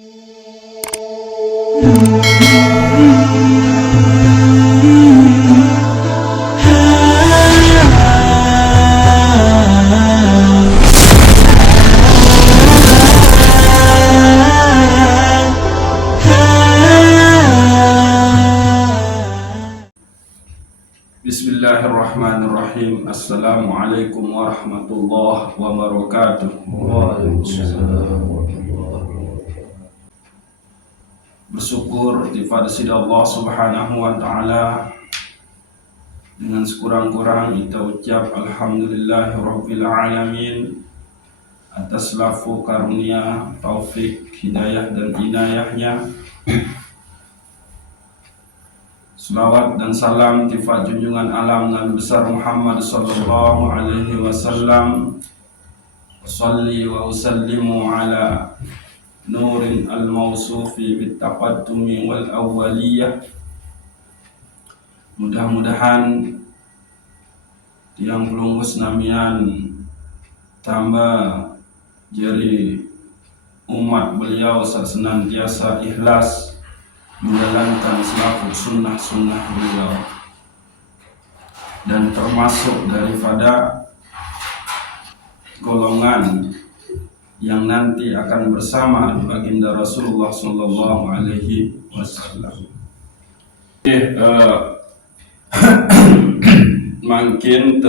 Bismillahirrahmanirrahim. Assalamualaikum warahmatullahi wabarakatuh. Bersyukur kepada Allah Subhanahu wa ta'ala. Dengan sekurang-kurang kita ucap alhamdulillahirabbil alamin atas lafu karunia, taufik, hidayah dan inayahnya. Salawat dan salam tifat junjungan alam Nabi besar Muhammad sallallahu alaihi wasallam. Salli wa usallimu ala nurin al-mawsufi bittaqaddumi wal awwaliyah. Mudah-mudahan tiang pelunggus namian tambah jadi umat beliau senantiasa ikhlas menjalankan selaku sunnah-sunnah beliau, dan termasuk daripada golongan yang nanti akan bersama baginda Rasulullah sallallahu alaihi wasallam. Makin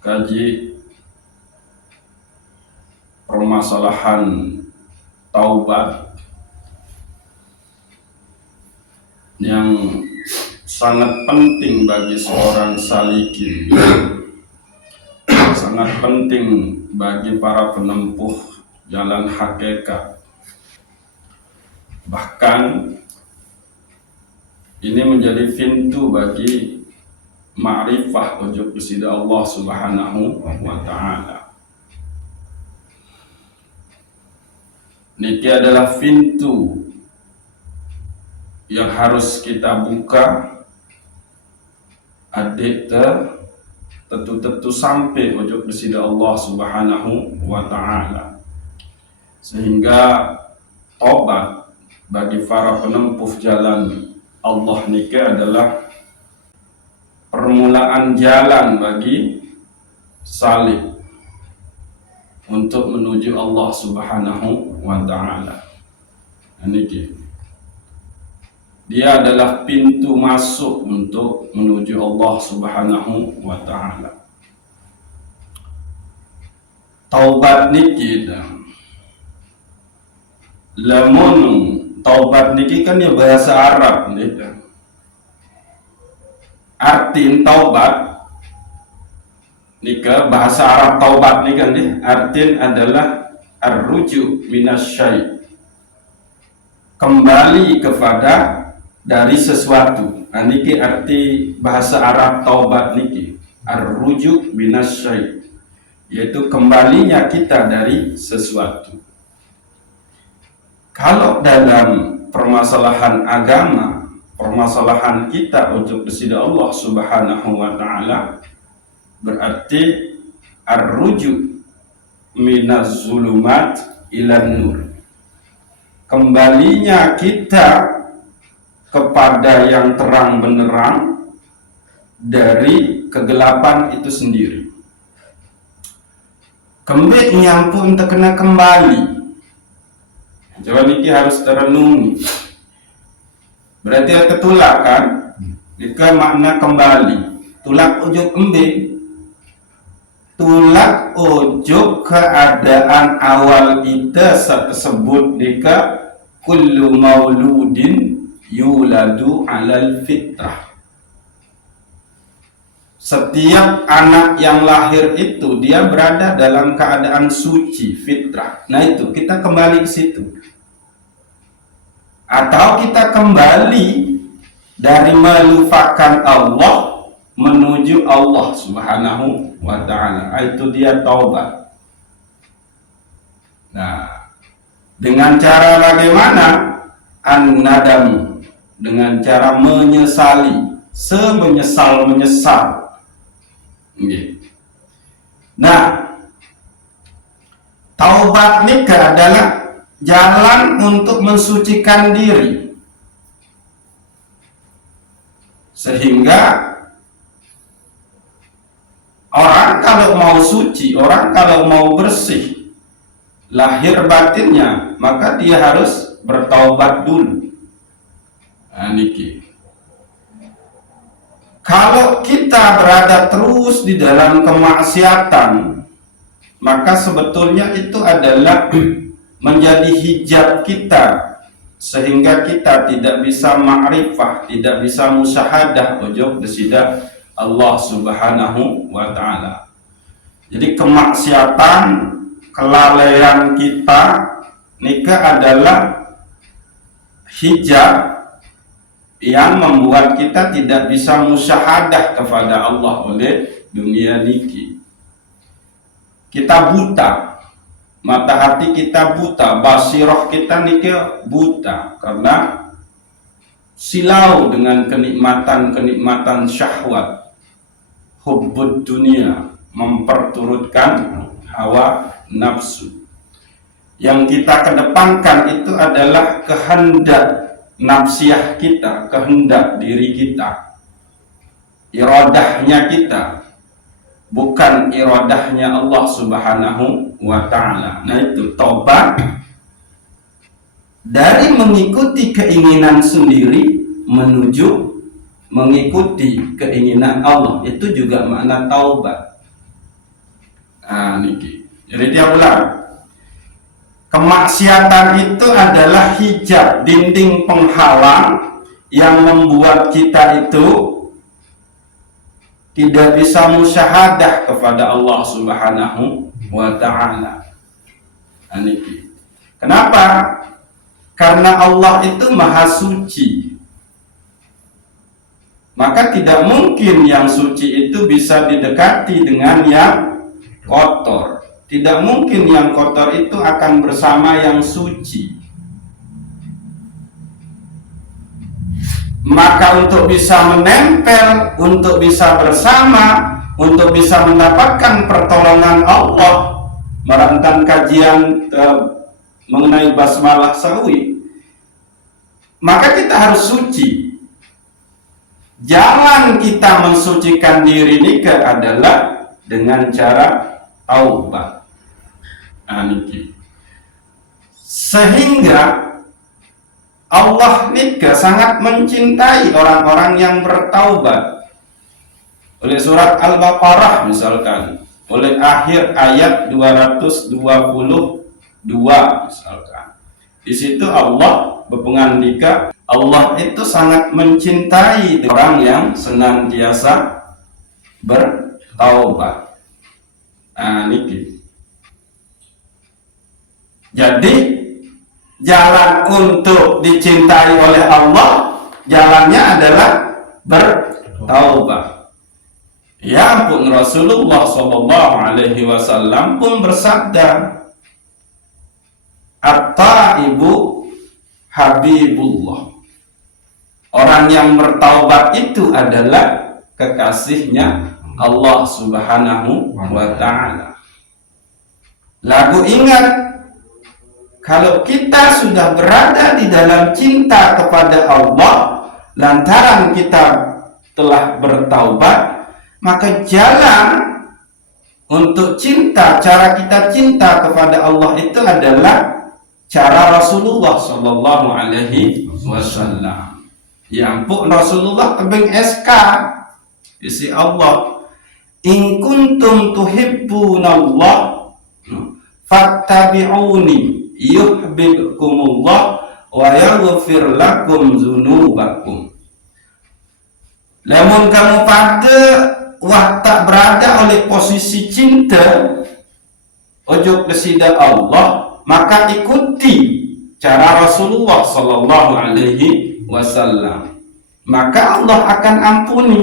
kaji permasalahan taubat yang sangat penting bagi seorang salikin, sangat penting bagi para penempuh jalan hakikat. Bahkan ini menjadi pintu bagi ma'rifah ujuk kepada Allah Subhanahu wa ta'ala. Niki adalah pintu yang harus kita buka adik tentu sampai ujuk kepada Allah Subhanahu wa ta'ala, sehingga tobat bagi para penempuh jalan Allah niki adalah permulaan jalan bagi salih untuk menuju Allah Subhanahu wa ta'ala. Niki dia adalah pintu masuk untuk menuju Allah Subhanahu wa ta'ala. Taubat niki lamun taubat niki kan ya bahasa Arab nih. Arti taubat nika bahasa Arab taubat nih kan artin adalah ar-ruju minasyai, kembali kepada dari sesuatu. Niki arti bahasa Arab taubat niki ar-ruju minasyai, yaitu kembalinya kita dari sesuatu. Kalau dalam permasalahan agama, permasalahan kita untuk kepada Allah Subhanahu wa ta'ala, berarti ar-ruju minaz zulumat ilan nur, kembalinya kita kepada yang terang benderang dari kegelapan itu sendiri. Kembali nyampun terkena kembali. Coba niki harus terenungi. Berarti ada tulak kan? Jika makna kembali. Tulak ujuk embing. Tulak ujuk keadaan awal kita tersebut jika kullu mauludin yuladu alal fitrah. Setiap anak yang lahir itu dia berada dalam keadaan suci, fitrah. Nah itu kita kembali ke situ. Atau kita kembali dari melupakan Allah menuju Allah Subhanahu wa ta'ala. Itu dia taubat. Nah, dengan cara bagaimana? An-nadam, dengan cara menyesali, semenyesal-menyesal. Nah, taubat nikah adalah jalan untuk mensucikan diri, sehingga orang kalau mau suci, orang kalau mau bersih lahir batinnya, maka dia harus bertaubat dulu. Nah, niki. Kalau kita berada terus di dalam kemaksiatan, maka sebetulnya itu adalah menjadi hijab kita, sehingga kita tidak bisa ma'rifah, tidak bisa musyahadah ujub desida Allah Subhanahu wa ta'ala. Jadi kemaksiatan, kelalaian kita nikah adalah hijab yang membuat kita tidak bisa musyahadah kepada Allah oleh dunia niki. Kita buta, mata hati kita buta, basirah kita nikah buta karena silau dengan kenikmatan syahwat, hubbud dunia, memperturutkan hawa nafsu. Yang kita kedepankan itu adalah kehendak nafsiyah kita, kehendak diri kita, iradahnya kita, bukan iradahnya Allah Subhanahu wa ta'ala. Nah, itu tobat dari mengikuti keinginan sendiri menuju mengikuti keinginan Allah, itu juga makna taubat. Nah, niki. Jadi dia ulang. Kemaksiatan itu adalah hijab, dinding penghalang yang membuat kita itu tidak bisa musyahadah kepada Allah Subhanahu wa ta'ala. Nah, niki. Kenapa? Karena Allah itu maha suci, maka tidak mungkin yang suci itu bisa didekati dengan yang kotor. Tidak mungkin yang kotor itu akan bersama yang suci. Maka untuk bisa menempel, untuk bisa bersama, untuk bisa mendapatkan pertolongan Allah, merantan kajian mengenai basmalah sawi, maka kita harus suci. Jalan kita mensucikan diri nikah adalah dengan cara taubat. Sehingga Allah nikah sangat mencintai orang-orang yang bertaubat. Oleh surat Al-Baqarah misalkan, oleh akhir ayat 222 misalkan. Di situ Allah berpengandika, Allah itu sangat mencintai orang yang senantiasa bertaubat. Niki. Jadi jalan untuk dicintai oleh Allah, jalannya adalah bertaubat. Ya ampun, Rasulullah Shallallahu Alaihi Wasallam pun bersabda, At-taibu Habibullah. Orang yang bertaubat itu adalah kekasihnya Allah Subhanahu wa ta'ala. Lagu ingat, kalau kita sudah berada di dalam cinta kepada Allah lantaran kita telah bertaubat, maka jalan untuk cinta, cara kita cinta kepada Allah itu adalah cara Rasulullah Sallallahu Alaihi Wasallam. Ya ampun, Rasulullah tebing SK isi Allah, in kuntum tuhibbunallah fattabi'uni yuhibbukumullah wa yaghfir lakum dzunubakum. Lamun kamu pada tak berada oleh posisi cinta ojo kesida Allah, maka ikuti cara Rasulullah Sallallahu Alaihi Wasallam, maka Allah akan ampuni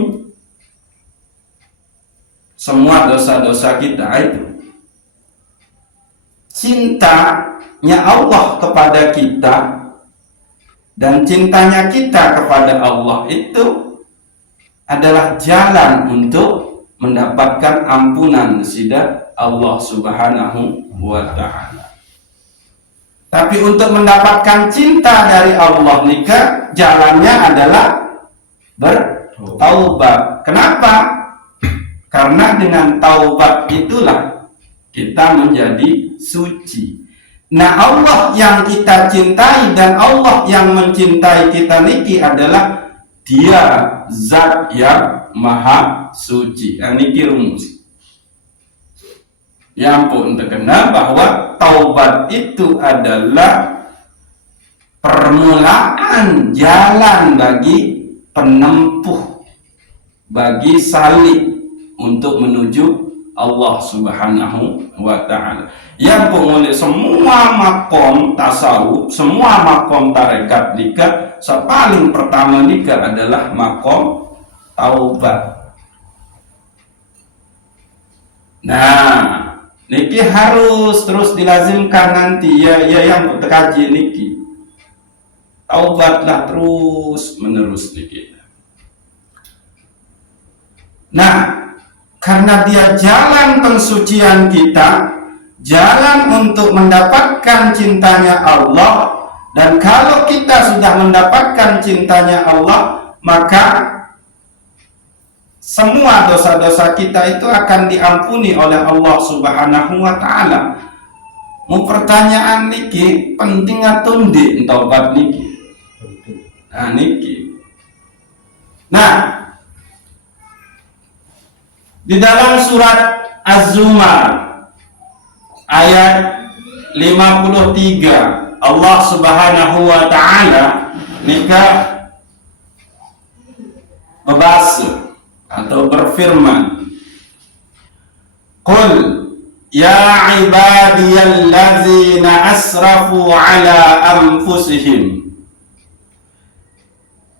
semua dosa-dosa kita. Itu cintanya Allah kepada kita dan cintanya kita kepada Allah itu adalah jalan untuk mendapatkan ampunan sida Allah Subhanahu wa ta'ala. Tapi untuk mendapatkan cinta dari Allah nikah, jalannya adalah bertaubat. Kenapa? Karena dengan taubat itulah kita menjadi suci. Nah, Allah yang kita cintai dan Allah yang mencintai kita niki adalah Dia zat yang maha suci. Niki rumus. Ya ampun, terkena bahwa taubat itu adalah permulaan jalan bagi penempuh, bagi salik untuk menuju Allah Subhanahu wa ta'ala. Ya ampun, oleh semua makom tasawuf, semua makom tarekat nikah, paling pertama nikah adalah makom taubat. Nah, niki harus terus dilazimkan nanti ya yang terkaji niki. Taubatlah terus menerus niki. Nah, karena dia jalan pensucian kita, jalan untuk mendapatkan cintanya Allah, dan kalau kita sudah mendapatkan cintanya Allah, maka semua dosa-dosa kita itu akan diampuni oleh Allah Subhanahu wa ta'ala. Mau pertanyaan niki penting atau ndik taubat niki? Nah niki. Nah, di dalam surat Az-Zumar ayat 53 Allah Subhanahu wa ta'ala nikah membahas atau berfirman, Qul ya ibadiyallazina asrafu ala anfusihim.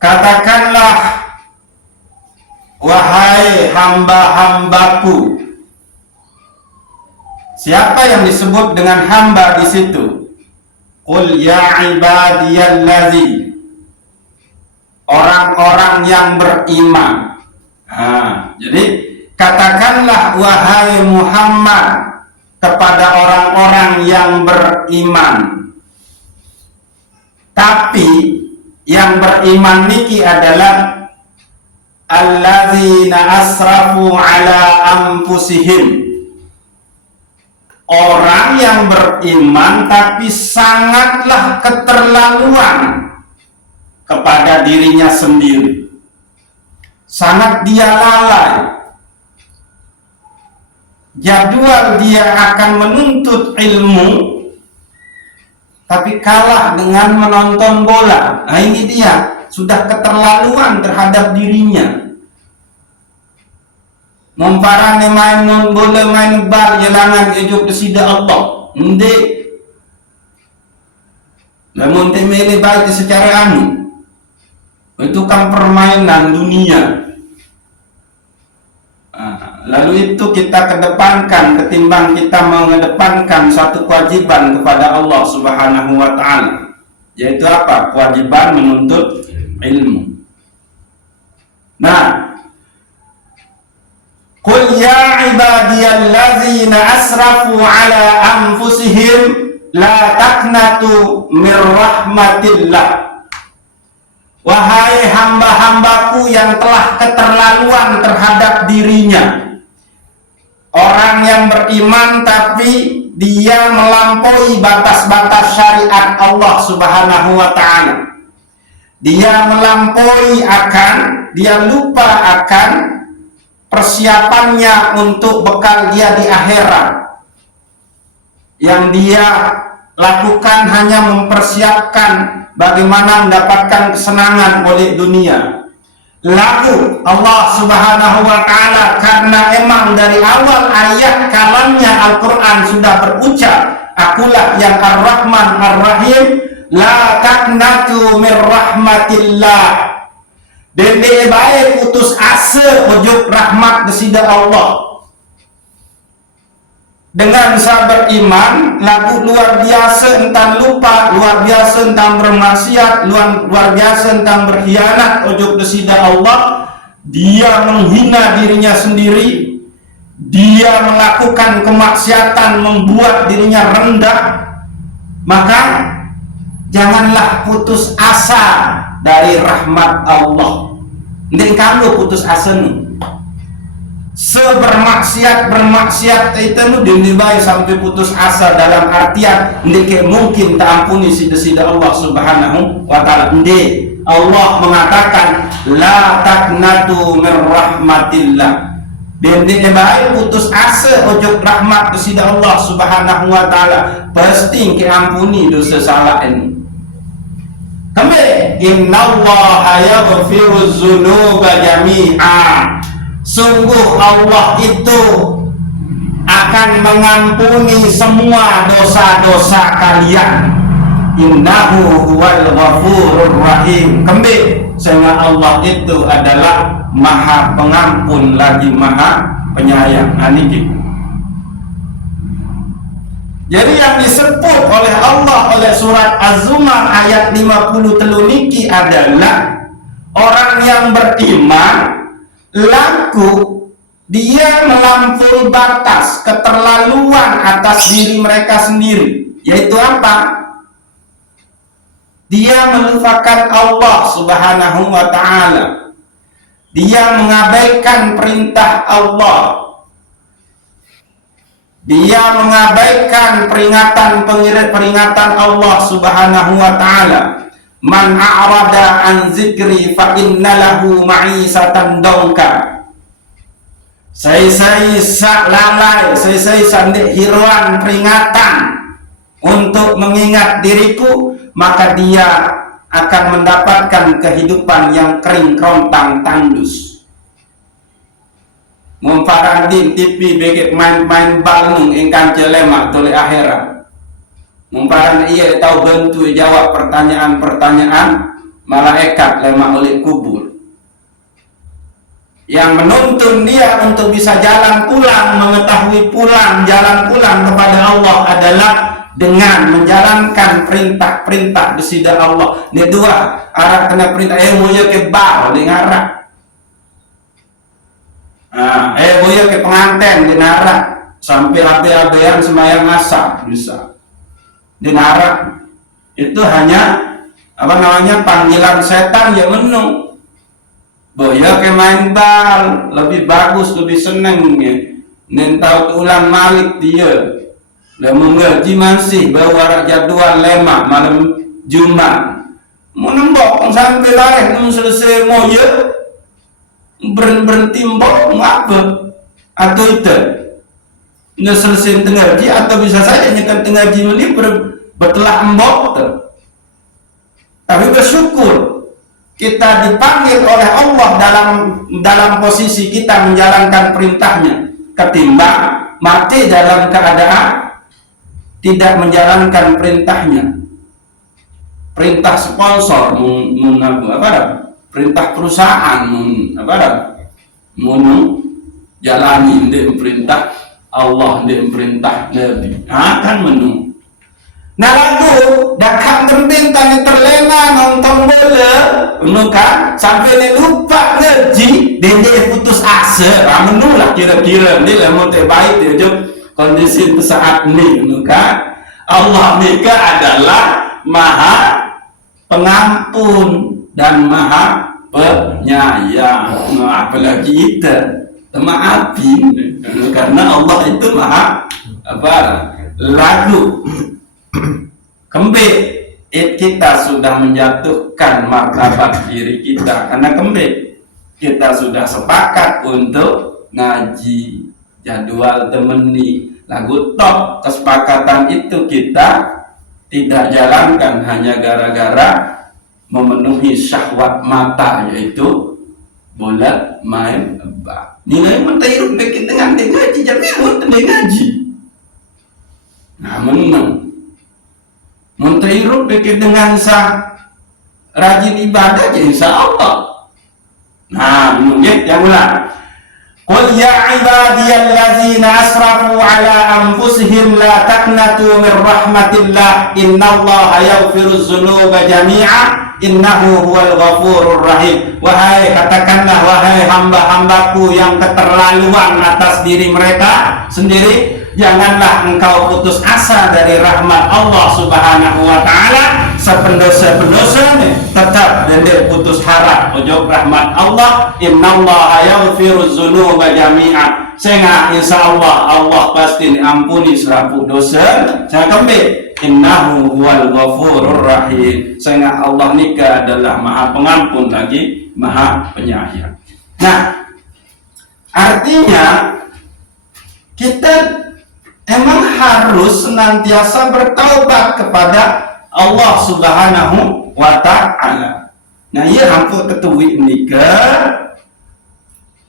Katakanlah, wahai hamba-hambaku. Siapa yang disebut dengan hamba di situ? Qul ya ibadiyallazi, orang-orang yang beriman. Jadi katakanlah wahai Muhammad kepada orang-orang yang beriman. Tapi yang beriman niki adalah allazina asrafu ala anfusihim. Orang yang beriman tapi sangatlah keterlaluan kepada dirinya sendiri. Sangat dia lalai. Jadwal dia akan menuntut ilmu, tapi kalah dengan menonton bola. Nah ini dia, sudah keterlaluan terhadap dirinya. Memparane main bola, main bar, jelangan ejuk desida Allah. Ndek. Namun temele baik secara anu. Itu kan permainan dunia. Lalu itu kita kedepankan ketimbang kita mengedepankan satu kewajiban kepada Allah Subhanahu wa ta'ala, yaitu apa? Kewajiban menuntut ilmu. Nah, Qul ya ibadiyallazina asrafu ala anfusihim la taqnatu mir rahmatillah. Wahai hamba-hambaku yang telah keterlaluan terhadap dirinya. Orang yang beriman tapi dia melampaui batas-batas syariat Allah Subhanahu wa ta'ala. Dia melampaui dia lupa akan persiapannya untuk bekal dia di akhirat. Yang dia lakukan hanya mempersiapkan bagaimana mendapatkan kesenangan oleh dunia. Lalu Allah Subhanahu wa ta'ala, karena emang dari awal ayat kalamnya Al-Quran sudah berucap, akulah yang Ar-Rahman Ar-Rahim, la taqnatu mir rahmatillah. Dede baik putus asa ujuk rahmat desida Allah. Dengan sahabat iman, lagu luar biasa tentang lupa, luar biasa tentang bermaksiat, luar biasa tentang berkhianat ujuk desida Allah. Dia menghina dirinya sendiri, dia melakukan kemaksiatan, membuat dirinya rendah, Maka janganlah putus asa dari rahmat Allah. Ndek kamu putus asa nih. Bermaksiat itu nu dinilai sampai putus asa dalam artian ndek mungkin tak ampuni sida-sida Allah Subhanahu wa taala. Ndek Allah mengatakan la taqnatu min rahmatillah. Dan dia baik putus asa ojo rahmat sida Allah Subhanahu wa taala. Pasti ke ampuni dosa salah ini. Kami innallaha yaghfiru dzunuba jami'a. Sungguh Allah itu akan mengampuni semua dosa-dosa kalian. Innahu huwal ghafurur rahim. Kembali, sehingga Allah itu adalah Maha Pengampun lagi Maha Penyayang. Aniki. Jadi yang disebut oleh Allah oleh surat Az-Zumar ayat 53 niki adalah orang yang beriman laku dia melampaui batas keterlaluan atas diri mereka sendiri, yaitu apa? Dia melupakan Allah Subhanahu wa taala. Dia mengabaikan perintah Allah. Dia mengabaikan peringatan Allah Subhanahu wa taala. Man a'rada an zikri fa inna lahu ma'isatan dongka. Saya lalai, saya sandek hiruan peringatan untuk mengingat diriku, maka dia akan mendapatkan kehidupan yang kering kerontang tandus. Mumparan di TV begitu main-main balung ingkang jelema toleh akhirat. Mumparan ia tahu bentuk jawab pertanyaan-pertanyaan malaikat lemah oleh kubur. Yang menuntun dia untuk bisa jalan pulang, mengetahui jalan pulang kepada Allah adalah dengan menjalankan perintah-perintah besida Allah. Ini dua arah kena perintah moyo ke bar di ngarah. Moyo ke pengantin di ngarah sampai abe-abean semayang masak bisa. Di ngarah itu hanya panggilan setan yang menung. Boya ke main bal lebih bagus, lebih seneng ya. Nentau ulang malik dia. Lah mengaji masih bawa jadwal lema malam Jumat. Mau nembok sampai lareh selesai moya berhenti mbok apa atau itu nggak selesai tengaji atau bisa saja nyekan tengaji ini bertelah embok. Tapi bersyukur kita dipanggil oleh Allah dalam posisi kita menjalankan perintahnya ketimbang mati dalam keadaan tidak menjalankan perintahnya. Perintah sponsor perintah perusahaan jalani di perintah Allah di perintah Nabi akan menung. Nah lagu dakam terbintang terlena nonton bola kan sampai lupa ngaji dan dia putus asa menolak kira-kira ini lah mau terbaik dia kondisi saat ini kan. Allah nikah adalah Maha Pengampun dan Maha Penyayang. Apalagi kita maafin karena Allah itu Maha lagu kembali kita sudah menjatuhkan martabat diri kita karena kembali kita sudah sepakat untuk ngaji jadwal temeni lagu top. Kesepakatan itu kita tidak jalankan hanya gara-gara memenuhi syahwat mata, yaitu bola main bak. Nilai mentairup bikin dengan ngaji jami'un ngaji. Nah menang mentairup bikin dengan rajin ibadah ya insya Allah. Nah menunjuk yang ulang. Qul ya ibadiyallazina asrafu ala anfusihim la taqnatu min rahmatillah innallaha yaghfiru dzunuba jami'a innahu huwal ghafurur rahim. Wahai katakanlah wahai hamba-hambaku yang keterlaluan atas diri mereka sendiri, Janganlah engkau putus asa dari rahmat Allah Subhanahu wa taala. Sependosa-pendosa tetap dendek putus harap ujug rahmat Allah. Innallaha yaghfiruz dzunuba jami'an. Sehingga insyaallah Allah pasti ampuni selaku dosa. Saya kembali innahu huwal ghafurur rahim. Sehingga Allah nika adalah maha pengampun lagi maha penyayang. Nah, artinya kita emang harus senantiasa bertaubat kepada Allah Subhanahu wa ta'ala. Nah, ia hampir ketuwi nikah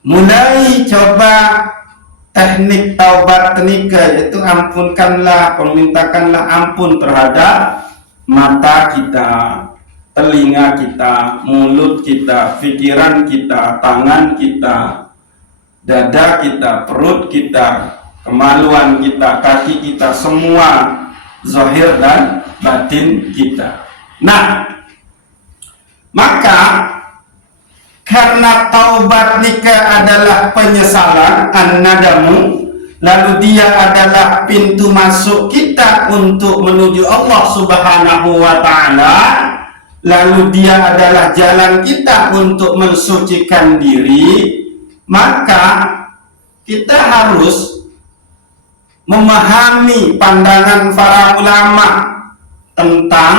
mulai coba teknik taubat nikah, yaitu ampunkanlah, permintakanlah ampun terhadap mata kita, telinga kita, mulut kita, pikiran kita, tangan kita, dada kita, perut kita, kemaluan kita, kaki kita, semua zahir dan batin kita. Nah, maka karena taubat nikah adalah penyesalan, an-nadamu, lalu dia adalah pintu masuk kita untuk menuju Allah Subhanahu wa ta'ala, lalu dia adalah jalan kita untuk mensucikan diri, maka kita harus memahami pandangan para ulama tentang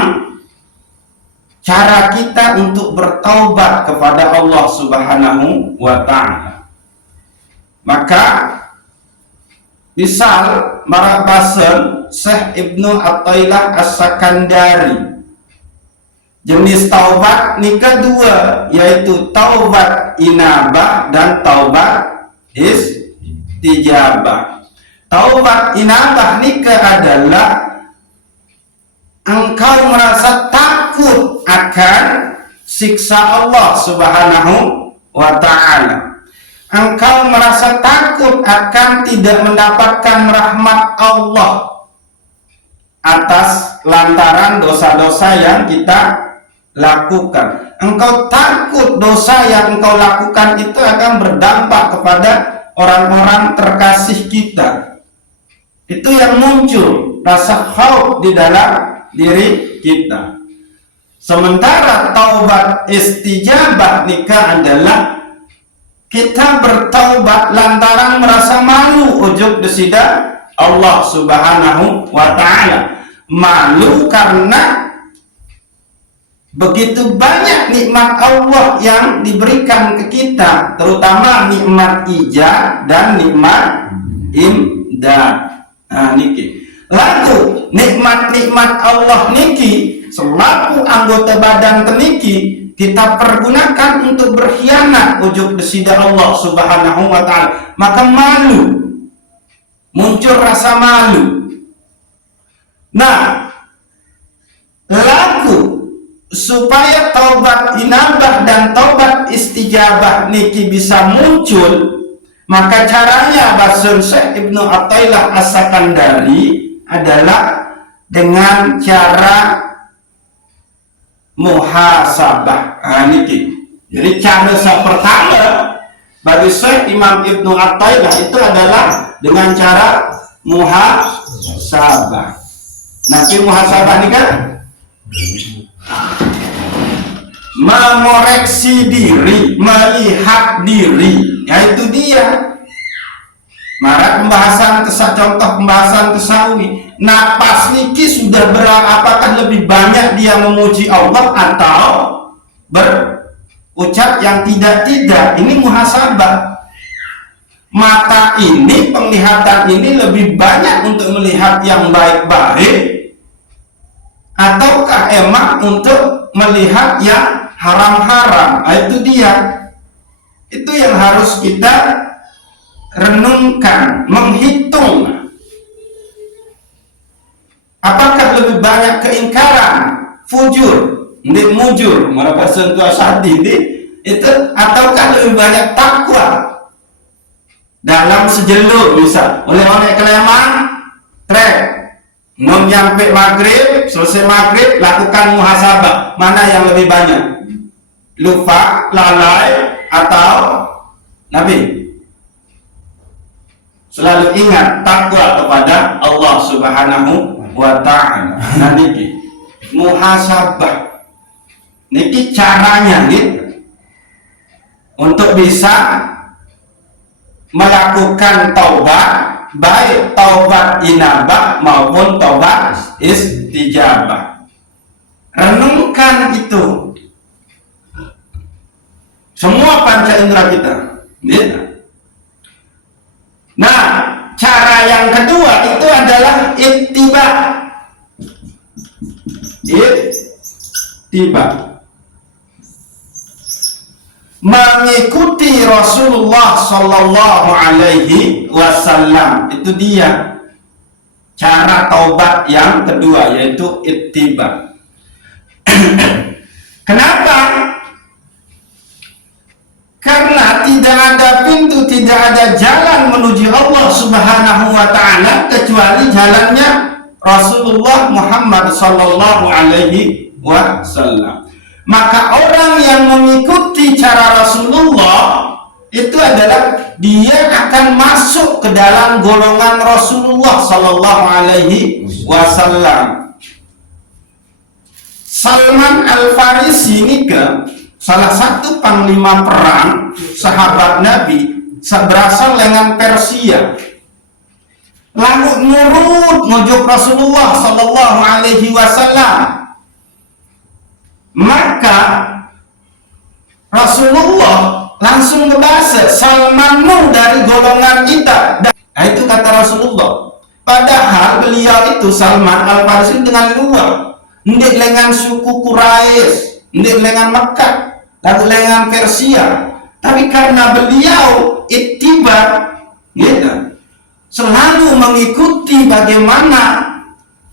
cara kita untuk bertaubat kepada Allah Subhanahu wa ta'ala. Maka misal marabasan Syekh Ibnu Athaillah As-Sakandari, jenis taubat nikah dua, yaitu taubat inabah dan taubat istijabah. Taubat inabah nikah adalah engkau merasa takut akan siksa Allah Subhanahu wa ta'ala. Engkau merasa takut akan tidak mendapatkan rahmat Allah atas lantaran dosa-dosa yang kita lakukan. Engkau takut dosa yang engkau lakukan itu akan berdampak kepada orang-orang terkasih kita. Itu yang muncul rasa khauf di dalam diri kita. Sementara taubat istijabah nikah adalah kita bertaubat lantaran merasa malu ujug desida Allah Subhanahu wa ta'ala. Malu karena begitu banyak nikmat Allah yang diberikan ke kita, terutama nikmat ijab dan nikmat imdad. Nah, niki. Lalu nikmat-nikmat Allah niki selaku anggota badan teniki kita pergunakan untuk berkhianat ujug desida Allah Subhanahu wa ta'ala, maka malu, muncul rasa malu. Nah, lalu supaya taubat inabah dan taubat istijabah niki bisa muncul, maka caranya basun Syekh Ibnu Athaillah As-Sakandari adalah dengan cara muhasabah. Nah, niki. Jadi cara pertama bagi Syekh Imam Ibnu Athaillah itu adalah dengan cara muhasabah. Nanti muhasabah ini kan mengoreksi diri, melihat diri, yaitu dia. Maka pembahasan contoh pembahasan tasawi, napas niki sudah apakah lebih banyak dia memuji Allah atau berucap yang tidak? Ini muhasabah. Mata ini, penglihatan ini lebih banyak untuk melihat yang baik-baik ataukah emang untuk melihat yang haram-haram? Itu dia. Itu yang harus kita renungkan, menghitung. Apakah lebih banyak keingkaran, fujur, mujur, mereka sentuh sadi itu, ataukah lebih banyak takwa dalam sejelur, misal oleh keleman, trek, mau nyampe maghrib, selesai maghrib, lakukan muhasabah, mana yang lebih banyak? Lupa, lalai, atau Nabi? Selalu ingat takwa kepada Allah Subhanahu wa ta'ala. Nah niki muhasabah niki caranya gitu untuk bisa melakukan taubat, baik taubat inabah maupun taubat istijabah. Renungkan itu semua panca indera kita gitu. Nah, cara yang kedua itu adalah ittiba. Ittiba. Mengikuti Rasulullah Sallallahu Alaihi Wasallam. Itu dia cara taubat yang kedua, yaitu ittiba. Kenapa? Karena tidak ada pintu, tidak ada jalan menuju Allah Subhanahu wa ta'ala kecuali jalannya Rasulullah Muhammad Sallallahu Alaihi Wasallam. Maka orang yang mengikuti cara Rasulullah itu adalah dia akan masuk ke dalam golongan Rasulullah Sallallahu Alaihi Wasallam. Salman Al-Farisi ini salah satu panglima perang sahabat Nabi, berasal dengan Persia. Lalu nurut ngujuk Rasulullah Sallallahu Alaihi Wasallam. Maka Rasulullah langsung ngebahas, Salmanmu dari golongan kita. Nah itu kata Rasulullah. Padahal beliau itu Salman Al-Farisi dengan luar, ndik dengan suku Quraisy, ndik dengan Mekah, lalu dengan Persia. Tapi karena beliau ittiba, gitu, selalu mengikuti bagaimana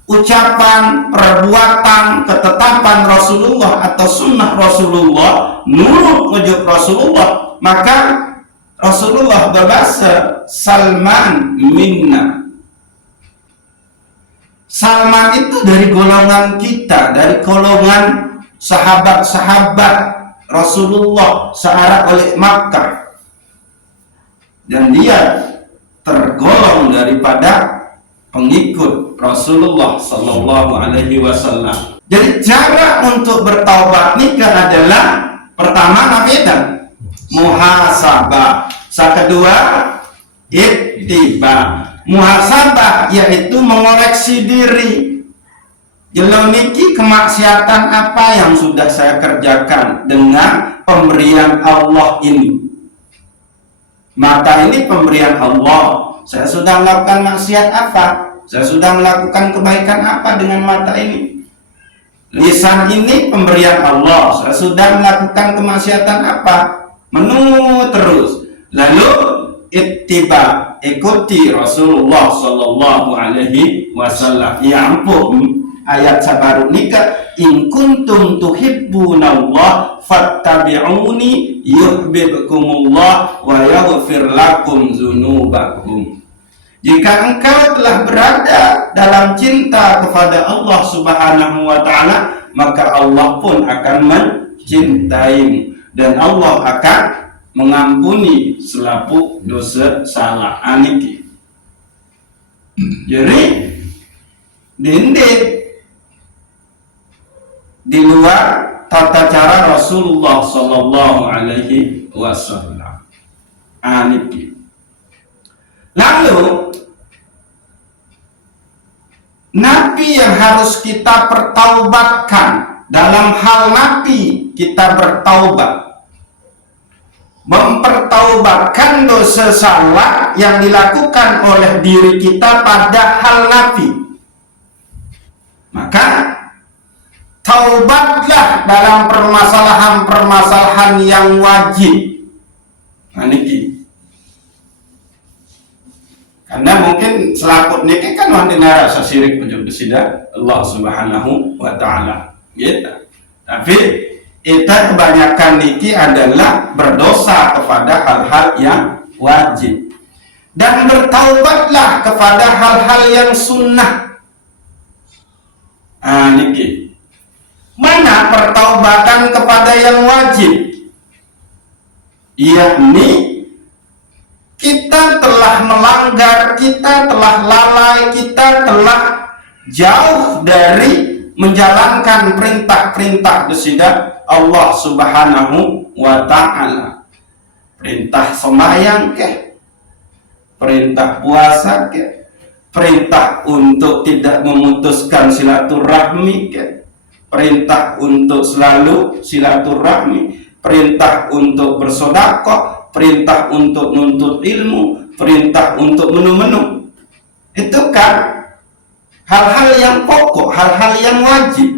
ucapan, perbuatan, ketetapan Rasulullah atau sunnah Rasulullah, nurut wujud Rasulullah, maka Rasulullah berbahasa, Salman minna. Salman itu dari golongan kita, dari golongan sahabat-sahabat Rasulullah searah oleh Makkah, dan dia tergolong daripada pengikut Rasulullah Sallallahu Alaihi Wasallam. Jadi cara untuk bertaubat nikah adalah pertama nafidan muhasabah, kedua ittiba. Muhasabah yaitu mengoreksi diri. Jelo niki kemaksiatan apa yang sudah saya kerjakan dengan pemberian Allah ini. Mata ini pemberian Allah. Saya sudah melakukan maksiat apa? Saya sudah melakukan kebaikan apa dengan mata ini? Lisan ini pemberian Allah. Saya sudah melakukan kemaksiatan apa? Menunggu terus. Lalu ittiba, ikuti Rasulullah Sallallahu Alaihi Wasallam. Ya ampun, ayat sabaru nikah, in kuntum tuhibbunallah fattabi'uni yuhibbukumullah wa yaghfir lakum dzunubakum. Jika engkau telah berada dalam cinta kepada Allah Subhanahu wa ta'ala, maka Allah pun akan mencintaimu dan Allah akan mengampuni selaku dosa salah aniki. Jadi dinding di luar tata cara Rasulullah Sallallahu Alaihi Wasallam aniki. Lalu Nabi yang harus kita pertaubatkan, dalam hal Nabi kita bertaubat, mempertaubatkan dosa salah yang dilakukan oleh diri kita pada hal Nabi. Maka taubatlah dalam permasalahan-permasalahan yang wajib. Nah, niki. Karena mungkin selaput niki kan wandina rasa syirik ujub besida Allah Subhanahu wa ta'ala. Gitu. Tapi kita kebanyakan niki adalah berdosa kepada hal-hal yang wajib. Dan bertaubatlah kepada hal-hal yang sunnah. Niki. Mana pertaubatan kepada yang wajib? Yakni kita telah melanggar, kita telah lalai, kita telah jauh dari menjalankan perintah-perintah daripada Allah Subhanahu wa Ta'ala. Perintah sembahyang ke, perintah puasa ke, perintah untuk tidak memutuskan silaturahmi ke, perintah untuk selalu silaturahmi, perintah untuk bersedekah, perintah untuk menuntut ilmu, perintah untuk menu-menu. Itu kan hal-hal yang pokok, hal-hal yang wajib.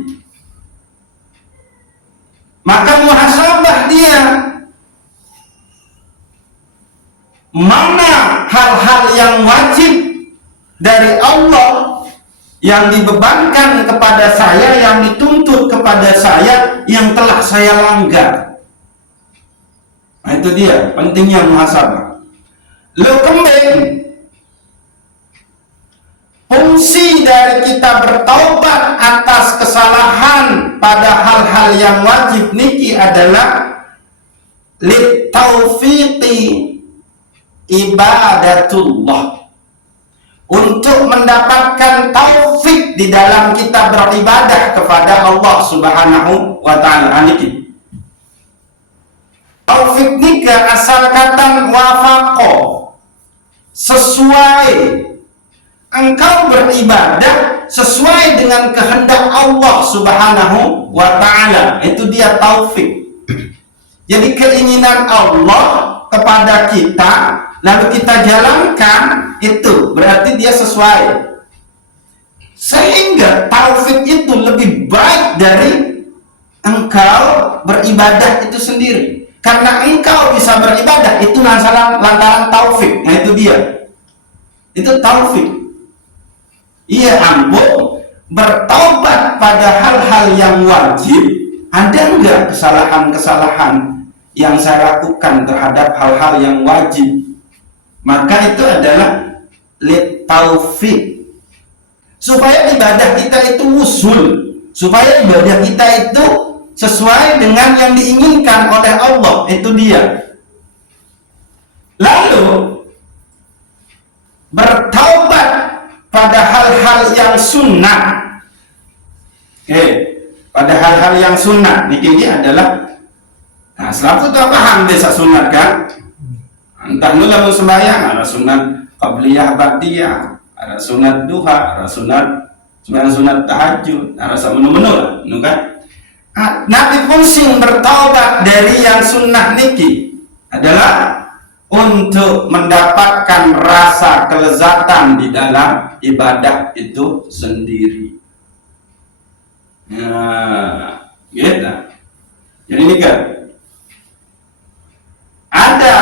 Maka muhasabah dia, mana hal-hal yang wajib dari Allah yang dibebankan kepada saya, yang dituntut kepada saya, yang telah saya langgar. Nah, itu dia pentingnya muhasabah. Lo kembali, fungsi dari kita bertaubat atas kesalahan pada hal-hal yang wajib niki adalah litaufiqi ibadatullah, untuk mendapatkan taufik di dalam kita beribadah kepada Allah Subhanahu wa Ta'ala. Niki taufik nika asal kata wafaqo, sesuai. Engkau beribadah sesuai dengan kehendak Allah Subhanahu wa Ta'ala. Itu dia taufik. Jadi keinginan Allah kepada kita lalu kita jalankan, itu berarti dia sesuai. Sehingga taufik itu lebih baik dari engkau beribadah itu sendiri. Karena engkau bisa beribadah itu lantaran taufik. Nah itu dia. Itu taufik. Iya ampun, bertaubat pada hal-hal yang wajib. Ada enggak kesalahan-kesalahan yang saya lakukan terhadap hal-hal yang wajib? Maka itu adalah taufik, supaya ibadah kita itu usul, supaya ibadah kita itu sesuai dengan yang diinginkan oleh Allah. Itu dia. Lalu bertaubat pada hal-hal yang sunnah. Pada hal-hal yang sunnah ini adalah, nah selalu kita paham desa sunat kan. Entah nu lamun sembahyang ada sunat qabliyah ba'diyah, ada sunat duha, ada sunat tahajud, ada menu-menu nu kan. Nabi pun sing bertaubat dari yang sunnah niki adalah untuk mendapatkan rasa kelezatan di dalam ibadah itu sendiri. Nah, gitu. Jadi ini kan ada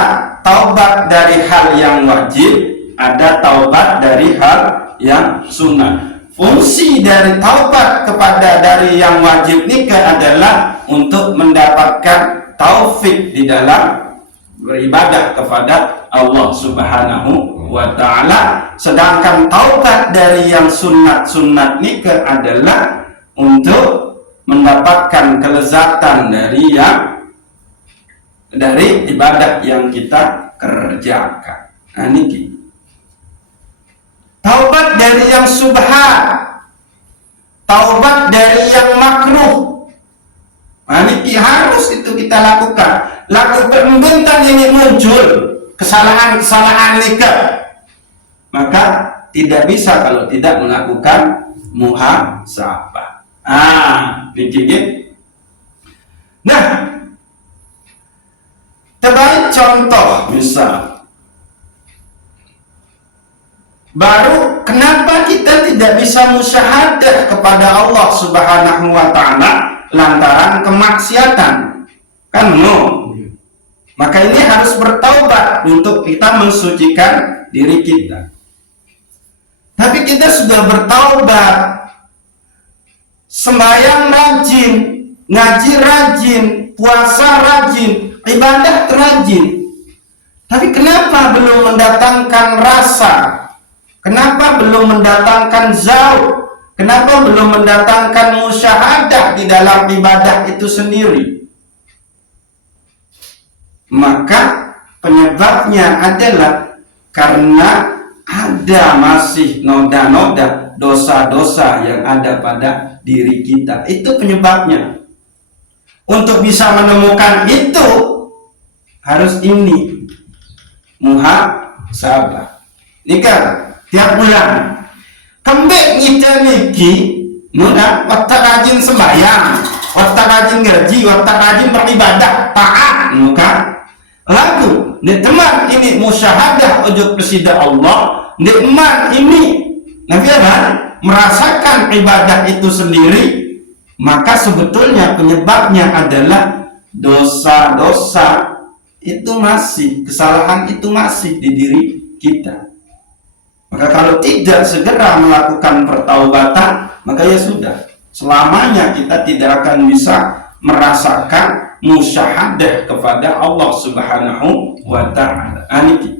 taubat dari hal yang wajib, ada taubat dari hal yang sunnah. Fungsi dari taubat kepada dari yang wajib nikah adalah untuk mendapatkan taufik di dalam beribadah kepada Allah Subhanahu wa Ta'ala. Sedangkan taubat dari yang sunat nikah adalah untuk mendapatkan kelezatan dari ibadah yang kita kerjakan. Nah niki taubat dari yang subhat, taubat dari yang makruh. Nah niki harus itu kita lakukan. Lakukan bentar ini muncul kesalahan-kesalahan nikah, maka tidak bisa kalau tidak melakukan muhasabah. Niki. Nah, terbaik contoh misal, baru kenapa kita tidak bisa musyahadah kepada Allah Subhanahu wa Ta'ala lantaran kemaksiatan? Kan no. Maka ini harus bertaubat untuk kita mensucikan diri kita. Tapi kita sudah bertaubat, sembahyang rajin, ngaji rajin, puasa rajin, ibadah rajin. Tapi kenapa belum mendatangkan rasa? Kenapa belum mendatangkan zauq? Kenapa belum mendatangkan musyahadah di dalam ibadah itu sendiri? Maka penyebabnya adalah Karena ada masih noda-noda dosa-dosa yang ada pada diri kita. Itu penyebabnya. Untuk bisa menemukan itu harus ini muhasabah. Nikah tiap bulan. Kembek kita niki, nuna watak rajin sembahyang, watak rajin gaji, watak rajin beribadah, taat, muka. Lalu, nek teman ini musyahadah ujud presida Allah, nek emak ini, nabi merasakan ibadah itu sendiri, maka sebetulnya penyebabnya adalah dosa-dosa itu masih, kesalahan itu masih di diri kita. Maka kalau tidak segera melakukan pertaubatan, maka ya sudah, selamanya kita tidak akan bisa merasakan musyahadah kepada Allah Subhanahu wa ta'ala. Aniki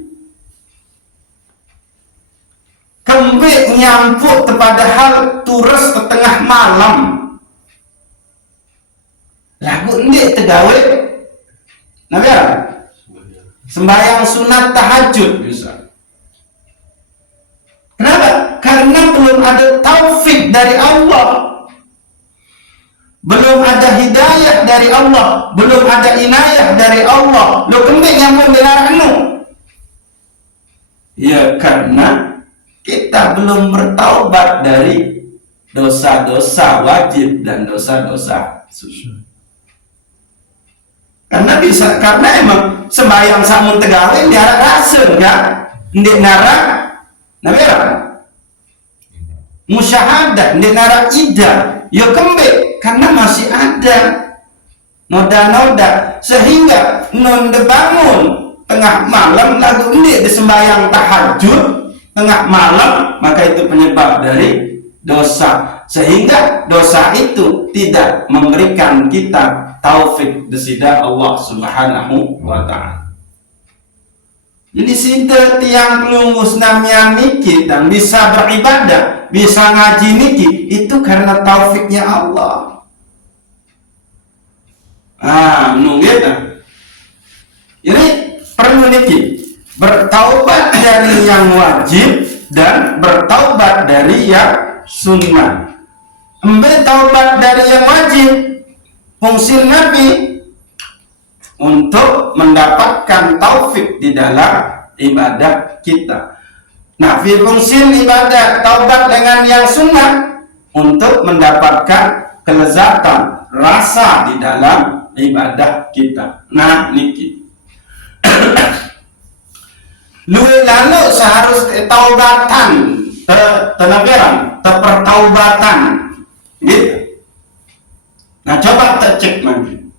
kembik nyampuk kepada hal turus setengah malam. Lagu ini tegawe nabi sembahyang sunat tahajud bisa. Kenapa? Karena belum ada taufik dari Allah, belum ada hidayah dari Allah, belum ada inayah dari Allah. Lo kembali yang membelakanmu ya karena kita belum bertaubat dari dosa-dosa wajib dan dosa-dosa sunnah. Karena emang sembahyang samun tegawe diarah rasa kan ndek nara nabi musyahadah ndek nara ida ya kembali karena masih ada noda-noda sehingga nonde bangun tengah malam lagu ndek disembahyang tahajud tengah malam, maka itu penyebab dari dosa, sehingga dosa itu tidak memberikan kita taufik desida Allah Subhanahu wa ta'ala. Jadi sida tiang pelungus namanya niki dan bisa beribadah, bisa ngaji niki, itu karena taufiknya Allah. Menunggu. Jadi perlu niki bertaubat dari yang wajib dan bertaubat dari yang sunnah. Bertaubat dari yang wajib, fungsi Nabi untuk mendapatkan taufik di dalam ibadah kita. Nah, fungsi ibadah taubat dengan yang sunnah untuk mendapatkan kelezatan rasa di dalam ibadah kita. Nah, niki. Luwe lalu seharusnya taubatan, tenaberan, pertaubatan, gitu. Nah coba cek lagi.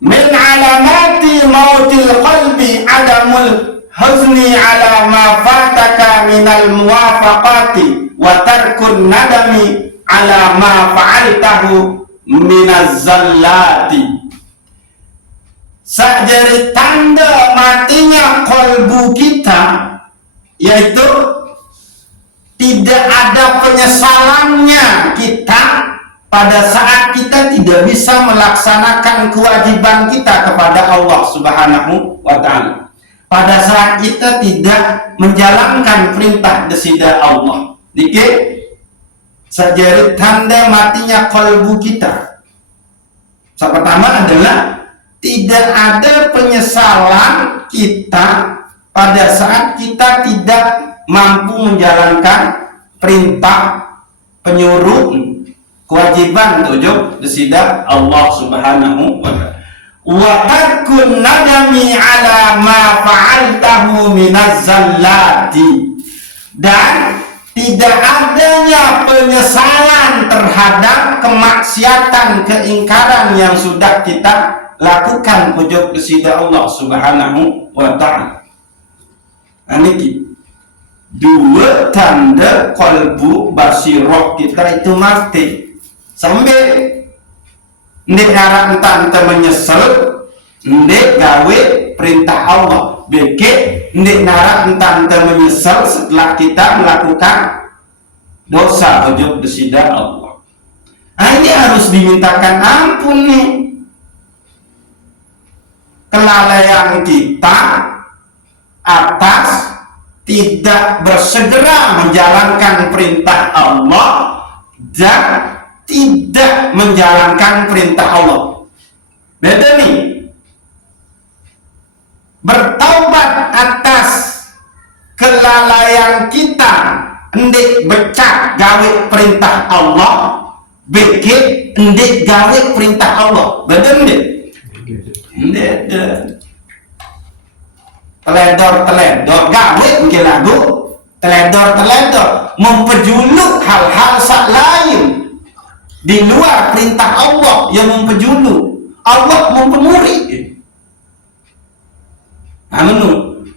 Min alamati mautil qalbi adamul huzni ala ma fataka minal muwafaqati wa tarkun nadami ala ma fa'altahu minaz zallati. Sajari tanda matinya kolbu kita, yaitu tidak ada penyesalannya kita pada saat kita tidak bisa melaksanakan kewajiban kita kepada Allah Subhanahu wa ta'ala, pada saat kita tidak menjalankan perintah desida Allah. Dikit sajari tanda matinya kolbu kita. Yang pertama adalah tidak ada penyesalan kita pada saat kita tidak mampu menjalankan perintah, penyuruh, kewajiban tujuh desida Allah Subhanahu wa ta'ala. Wa takun nadami ala ma fa'altahu minaz zallati, dan tidak adanya penyesalan terhadap kemaksiatan, keingkaran yang sudah kita lakukan pujuk desida Allah Subhanahu wa ta'ala. Aniki dua tanda kolbu basirah kita itu mati. Sampai ndek ngaran tante menyesal, ndek gawe perintah Allah. Beke ndek ngaran tante menyesal setelah kita melakukan dosa pujuk desida Allah. Ini harus dimintakan ampun nih. kelalaian kita atas tidak bersegera menjalankan perintah Allah dan tidak menjalankan perintah Allah. Beda nih. Bertaubat atas kelalaian kita, ndik becak gawe perintah Allah, bikin ndik gawe perintah Allah. Beda ndik? Ndik. Teledor gawe bikin lagu, teledor mempejuluk hal-hal sak lain di luar perintah Allah yang mempejuluk. Allah mempemuri.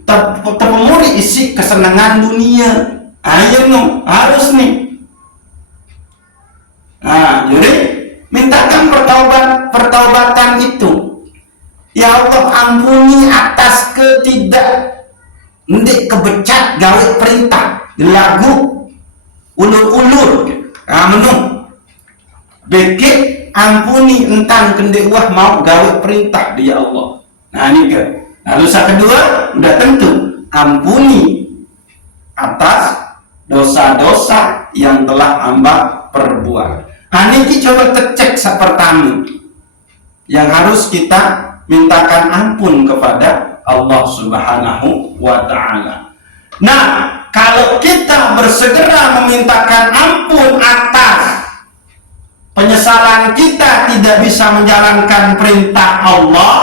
Terpemuri isi kesenangan dunia. Ayo harus nih. Jadi mintakan pertaubatan itu. Ya Allah, ampuni atas ndik kebecat gawe perintah lagu ulur-ulur. Bekik ampuni entang kendek wah mau gawe perintah dia Allah. Ini ke. Lalu yang kedua udah tentu ampuni atas dosa-dosa yang telah hamba perbuat. Ini coba tercek pertama yang harus kita mintakan ampun kepada Allah Subhanahu wa ta'ala. Nah, kalau kita bersegera memintakan ampun atas penyesalan kita tidak bisa menjalankan perintah Allah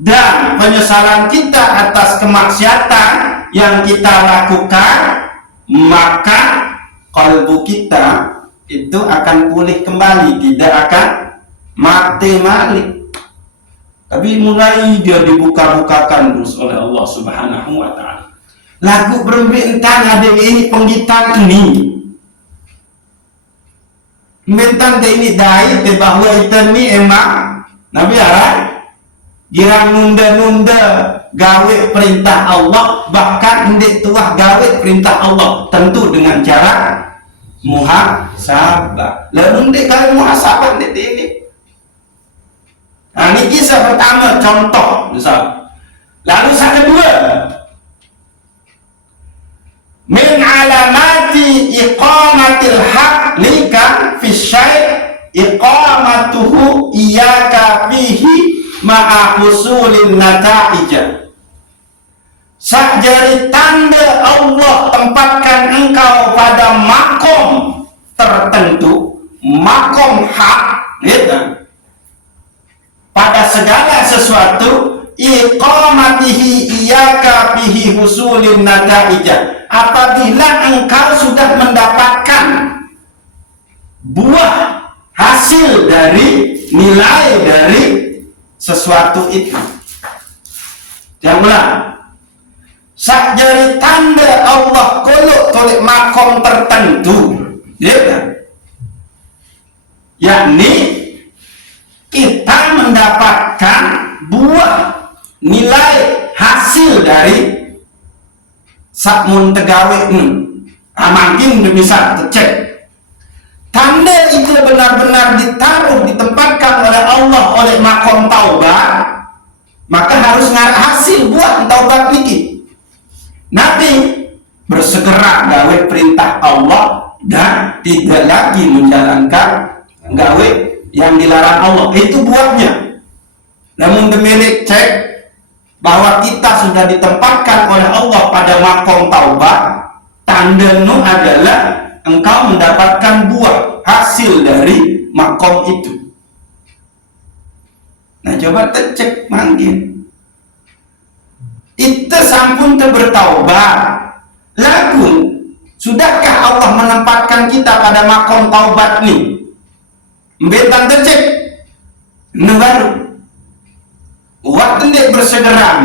dan penyesalan kita atas kemaksiatan yang kita lakukan, maka kalbu kita itu akan pulih kembali, tidak akan mati malik. Tapi mulai dia dibuka-bukakan terus oleh Allah Subhanahu wa ta'ala. Lagu berbintang ada ini penggitan ini. Bintang ini dai bahwa itu ni emang Nabi arah girang nunda-nunda gawe perintah Allah, bahkan ndik tuah gawe perintah Allah, tentu dengan cara muhasabah. Lalu ndik kalau muhasabah ndik ini. Ini kisah pertama contoh misal. Lalu yang kedua, min alamati iqamatil haq lika fi syai' iqamatuhu iyyaka fihi ma'a husulin nata'ija. Sakjari tanda Allah tempatkan engkau pada makom tertentu, makom hak, gitu. Pada segala sesuatu, iqamatihi iyyaka fihi husulin nata'ija. Apabila engkau sudah mendapatkan buah hasil dari nilai dari sesuatu itu. Janganlah sakjari tanda Allah kolok tolek makom tertentu, ya, yakni kita mendapatkan buah nilai hasil dari sakmun tegawe makin bisa tercek tanda itu benar-benar ditaruh ditempatkan oleh Allah oleh makom taubat, maka harus ngarah hasil buah taubat ini. Nabi bersegera gawe perintah Allah dan tidak lagi menjalankan gawe yang dilarang Allah. Itu buahnya. Namun demikian cek bahwa kita sudah ditempatkan oleh Allah pada makom taubat, tandanya adalah engkau mendapatkan buah hasil dari makom itu. Nah, coba cek mangkin. Itu sampun bertaubat. Lagu, sudahkah Allah menempatkan kita pada makom taubat nih? Mbentang tercek. Baru. Waktu dia bersegera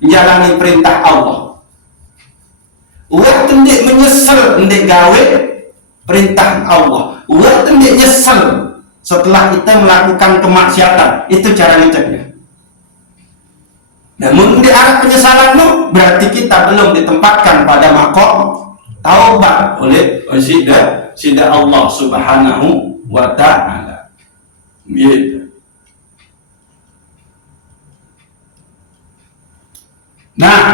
menjalani perintah Allah. Waktu dia menyesal dia gawe perintah Allah. Waktu dia nyesal setelah kita melakukan kemaksiatan. Itu cara ngeceknya. Namun di arah penyesalan itu berarti kita belum ditempatkan pada makom taubat oleh sida Allah Subhanahu wa ta'ala. Gitu. Nah,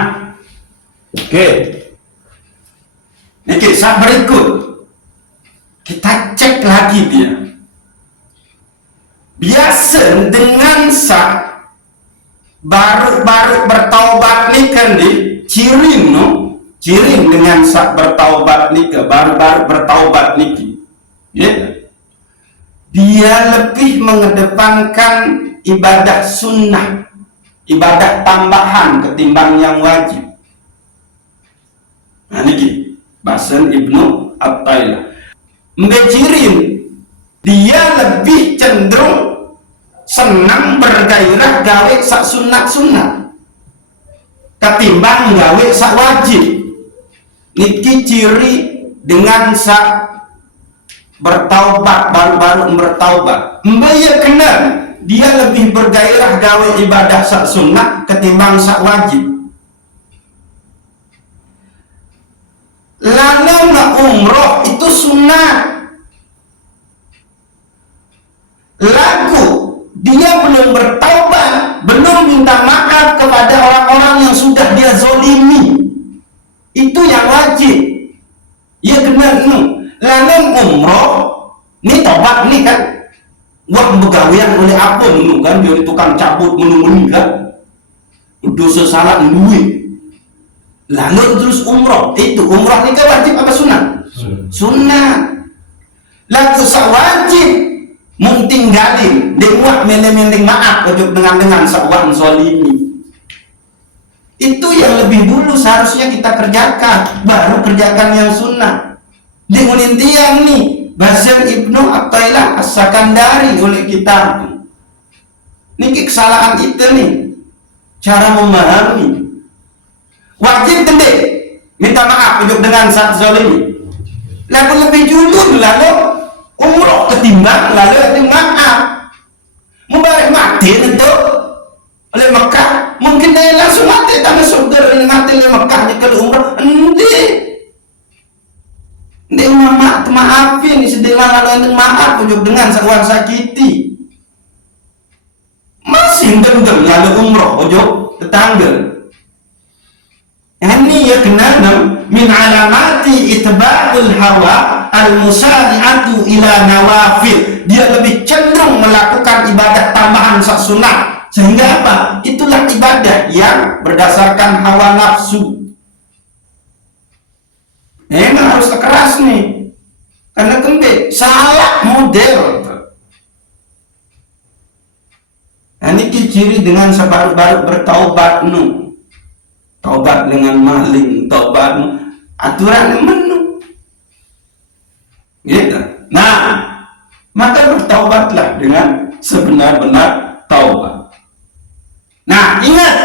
oke. Ini kisah berikut. Kita cek lagi dia. Biasa dengan baru bertaubat nih kan di cirim no, cirim dengan bertaubat nih ke baru bertaubat nih, ya. Dia lebih mengedepankan ibadah sunnah, ibadah tambahan ketimbang yang wajib. Nah ini bahasan Ibnu At-Tailah. Mbecirin dia lebih cenderung senang bergairah gawe sak sunat ketimbang gawe sak wajib. Niki ciri dengan sak bertaubat, baru bertaubat. Mbaya kenal dia lebih bergairah gawe ibadah sak sunat ketimbang sak wajib. Lalu nak umroh itu sunat. Lagu dia belum bertaubat, belum minta maaf kepada orang-orang yang sudah dia zolimi, itu yang wajib. Ya benar nu. Lalu umroh, ini taubat nih kan, wah begawian oleh apa nu kan, dia tukang cabut menunggu kan, dosa salah duit. Lalu terus umroh, itu umroh ini kan wajib apa sunat? Sunat. Lagu wajib mengtinggalin dewa meleng-meleng maaf ujuk dengan sawan zalimi. Itu yang lebih dulu seharusnya kita kerjakan, baru kerjakan yang sunnah. Dengan intian nih bahasa Ibnu At-Tailah As-Sakandari oleh kita. Ini kesalahan kita nih, cara memahami. Wajib tende minta maaf ujuk dengan zalimi. Lalu lebih dulu lalu umroh ketimbang lalu ada maaf mubarak mati itu oleh Mekah, mungkin dia langsung mati tanah surga ini mati oleh Mekah kalau umroh ini maafin sedihlah lalu ada maaf ujuk dengan seorang sakiti masih dendam lalu umroh ujuk tetangga. Ini ya kenal min alamati itba'ul hawa al-musari'atu ila nawafil. Dia lebih cenderung melakukan ibadah tambahan sak sunat. Sehingga apa? Itulah ibadah yang berdasarkan hawa nafsu. Ini harus keras nih. Karena kembali salah model. Ini ciri dengan sebaru-baru bertaubat nu. Taubat dengan maling, taubat aturan menu. Gitu. Nah, maka bertaubatlah dengan sebenar-benar taubat. Nah, ingat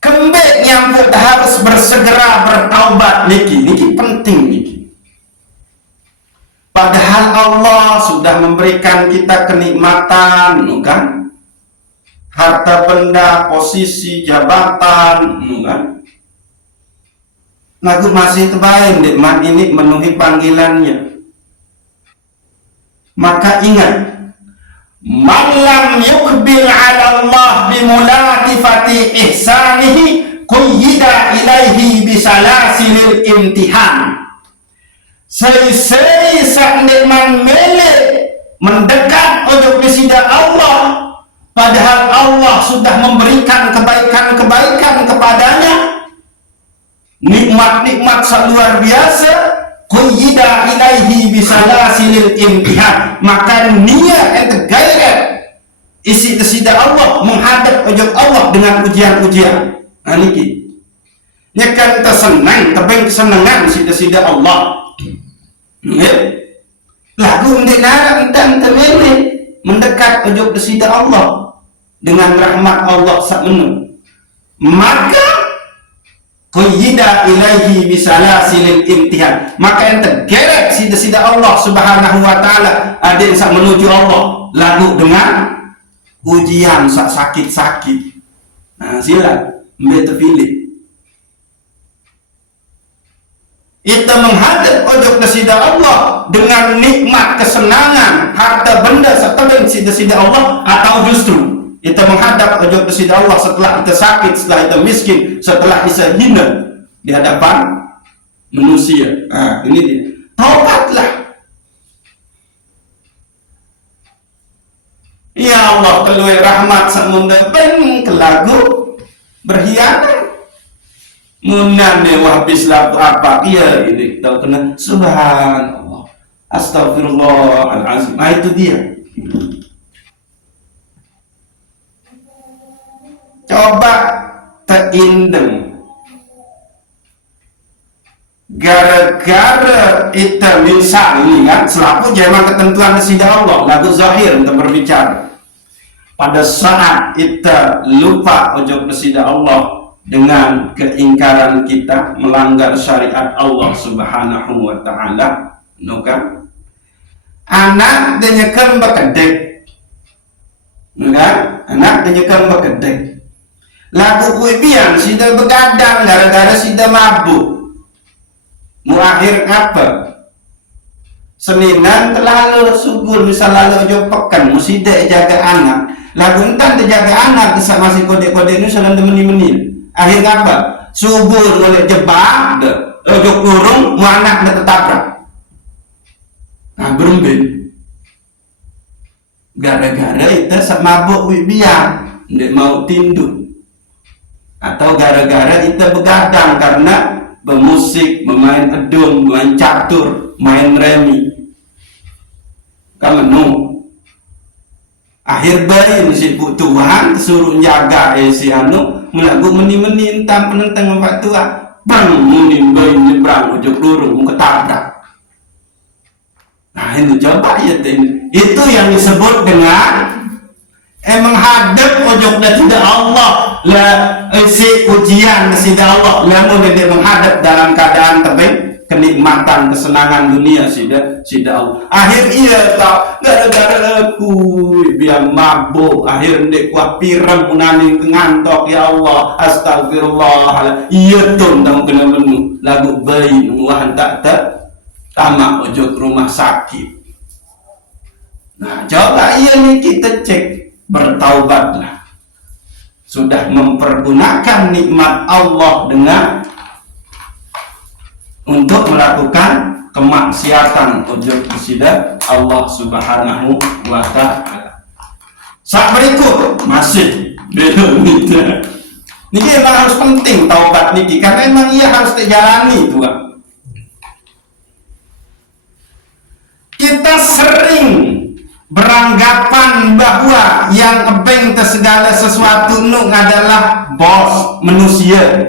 kembali yang kita harus bersegera bertaubat niki penting niki. Padahal Allah sudah memberikan kita kenikmatan, kan? Harta benda, posisi, jabatan, kan? Lagu masih terbaik, nikmat ini memenuhi panggilannya. Maka ingat, man lam yuqbil ala Allah bimulatifati ihsanihi quyida ilaihi bisalasilil imtihan. Sei-sei sakneman mele mendekat untuk disida Allah, padahal Allah sudah memberikan kebaikan-kebaikan kepadanya, nikmat-nikmat luar biasa. Quyida ilaihi bisalasilil imtihan. Maka niat ente gairat isi kesida Allah menghadap ujung Allah dengan ujian-ujian. Nah niki nyekan tersenang tebing kesenangan sida Allah. Lagu mendengar dan temene mendekat ujung kesida Allah dengan rahmat Allah sak menu, maka quyida ilaihi bisalasilil imtihan. Maka yang tergeret sida Allah subhanahu wa ta'ala ada yang sak menuju Allah lagu dengan ujian sak sakit-sakit. Nah sila mbak terpilih itu menghadap ujung kesida Allah dengan nikmat kesenangan harta benda serta sida Allah, atau justru Kita menghadap ojo kepada Allah setelah kita sakit, setelah kita miskin, setelah kita hina di hadapan manusia. Nah, ini dia. Taubatlah. Ya Allah, keluar rahmat samunda ben kelagu berkhianat. Munan mewah bislaku apa? Iya ini tahu kena subhanallah. Astagfirullahalazim. Nah itu dia. Coba teindeng gara-gara kita misal ini kan selaku zaman ketentuan sida Allah lagu zahir untuk berbicara pada saat kita lupa ojo sida Allah dengan keingkaran kita melanggar syariat Allah subhanahu wa ta'ala nukan anak denyekan bekedek nukan anak denyekan bekedek lagu kuibian sida begadang gara-gara sida mabuk muakhir apa seninan terlalu subur misal lalu ojo pekan mesti jaga anak lagu entar jaga anak bisa masih kode-kode ini sedang temeni-meni akhir apa subur oleh jebak ojo kurung mu anak tertabrak nah berembin gara-gara itu mabuk biar ndak mau tinduk atau gara-gara itu begadang karena bermusik, bermain edung, bermain catur, main remi. Kan menung. Akhir bayi si Tuhan suruh jaga si anu melagu meni-meni entam penentang Pak Tua. Bang muni bayi nyebrang ujung lurung ketabrak. Nah itu coba ya itu yang disebut dengan menghadap ojok dan tidak Allah lah si ujian tidak Allah namun dia menghadap dalam keadaan tapi kenikmatan kesenangan dunia tidak Allah akhir ia tak gara-gara aku biar mabuk akhir dia kuat pirem punani ngantok ya Allah astagfirullah iya tuh tak kena menu lagu bayi nuahan tak tamak ojok rumah sakit. Nah coba iya nih kita cek bertaubatlah sudah mempergunakan nikmat Allah dengan untuk melakukan kemaksiatan ujub kepada Allah subhanahu wa ta'ala. Saat berikut masih belum ini memang harus penting taubat niki karena memang ia harus dijalani Tuhan. Kita sering beranggapan bahwa yang ebeng segala sesuatu nu adalah bos manusia.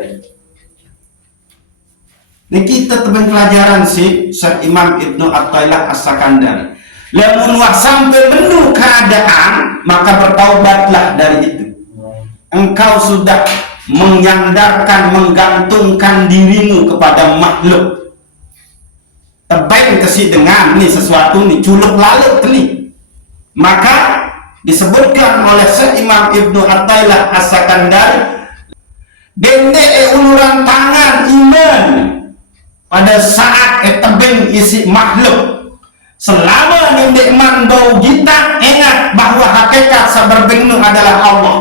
Ini kita teman pelajaran si Syekh Imam Ibnu Athaillah As-Sakandari. Lamun wah sampai menu keadaan maka bertaubatlah dari itu. Engkau sudah menyandarkan, menggantungkan dirimu kepada makhluk. Tebeng kesi dengan nih sesuatu nih culuk lalut nih. Maka disebutkan oleh Syekh Imam Ibnu Athaillah As-Sakandari dende uluran tangan iman pada saat tebing isi makhluk selama dende iman bau kita ingat bahwa hakikat saberbengnu adalah Allah.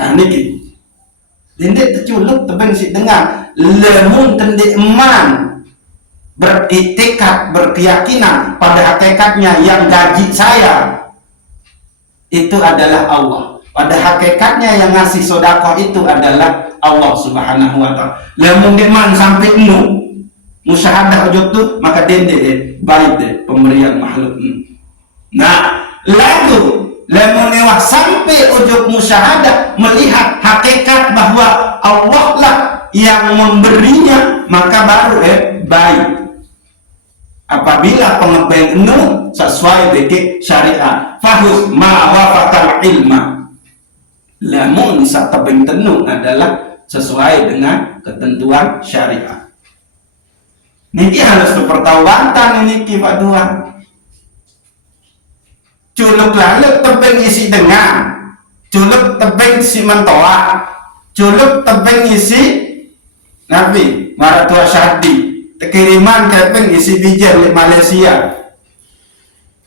Nah niki dende terculuk tebing si dengan lemun dende iman beriktikad, berkeyakinan pada hakikatnya yang gaji saya itu adalah Allah. Pada hakikatnya yang ngasih sedekah itu adalah Allah subhanahu wa ta'ala. Lamun deman sampai nu musyahadah ujub tu maka dende baik deh pemberian makhluk. Nah lalu lamun lewat sampai ujub musyahadah melihat hakikat bahwa Allah lah yang memberinya maka baru baik. Apabila pengebeng nu sesuai dengan syariat fahus ma wafaqal ilma lamun saat tebeng tenu adalah sesuai dengan ketentuan syariat. Niki harus kepertaubatan niki Pak Tuhan. Culuk lalu tebeng isi dengan culuk tebeng isi mentoa culuk tebeng isi Nabi Maratua Syahdi kiriman keping isi bijar di Malaysia.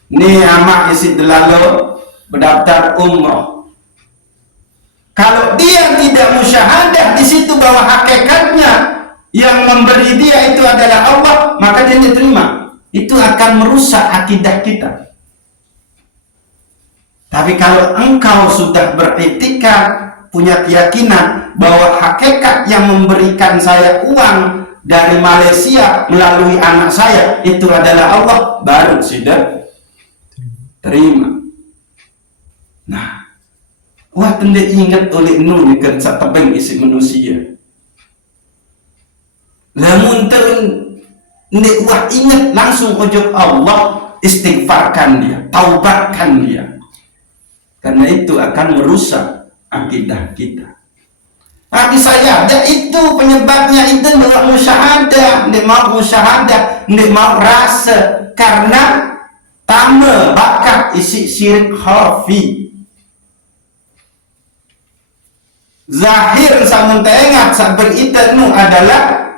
Ini amak isi delalo berdaftar umroh. Kalau dia tidak musyahadah di situ bahwa hakikatnya yang memberi dia itu adalah Allah, maka dia tidak terima. Itu akan merusak akidah kita. Tapi kalau engkau sudah beriktikad, punya keyakinan bahwa hakikat yang memberikan saya uang dari Malaysia melalui anak saya itu adalah Allah, baru sudah terima. Nah, wah tende ingat oleh nu ni kan sak tebeng isi manusia. Lamun tende wah ingat langsung ujub Allah, istighfarkan dia, taubatkan dia. Karena itu akan merusak akidah kita. Hati saya ada itu penyebabnya itu nggak musyahadah, nggak mau musyahadah, nggak mau rasa karena tama bakat isi syirik khafi. Zahir samun tengah sabar itanu adalah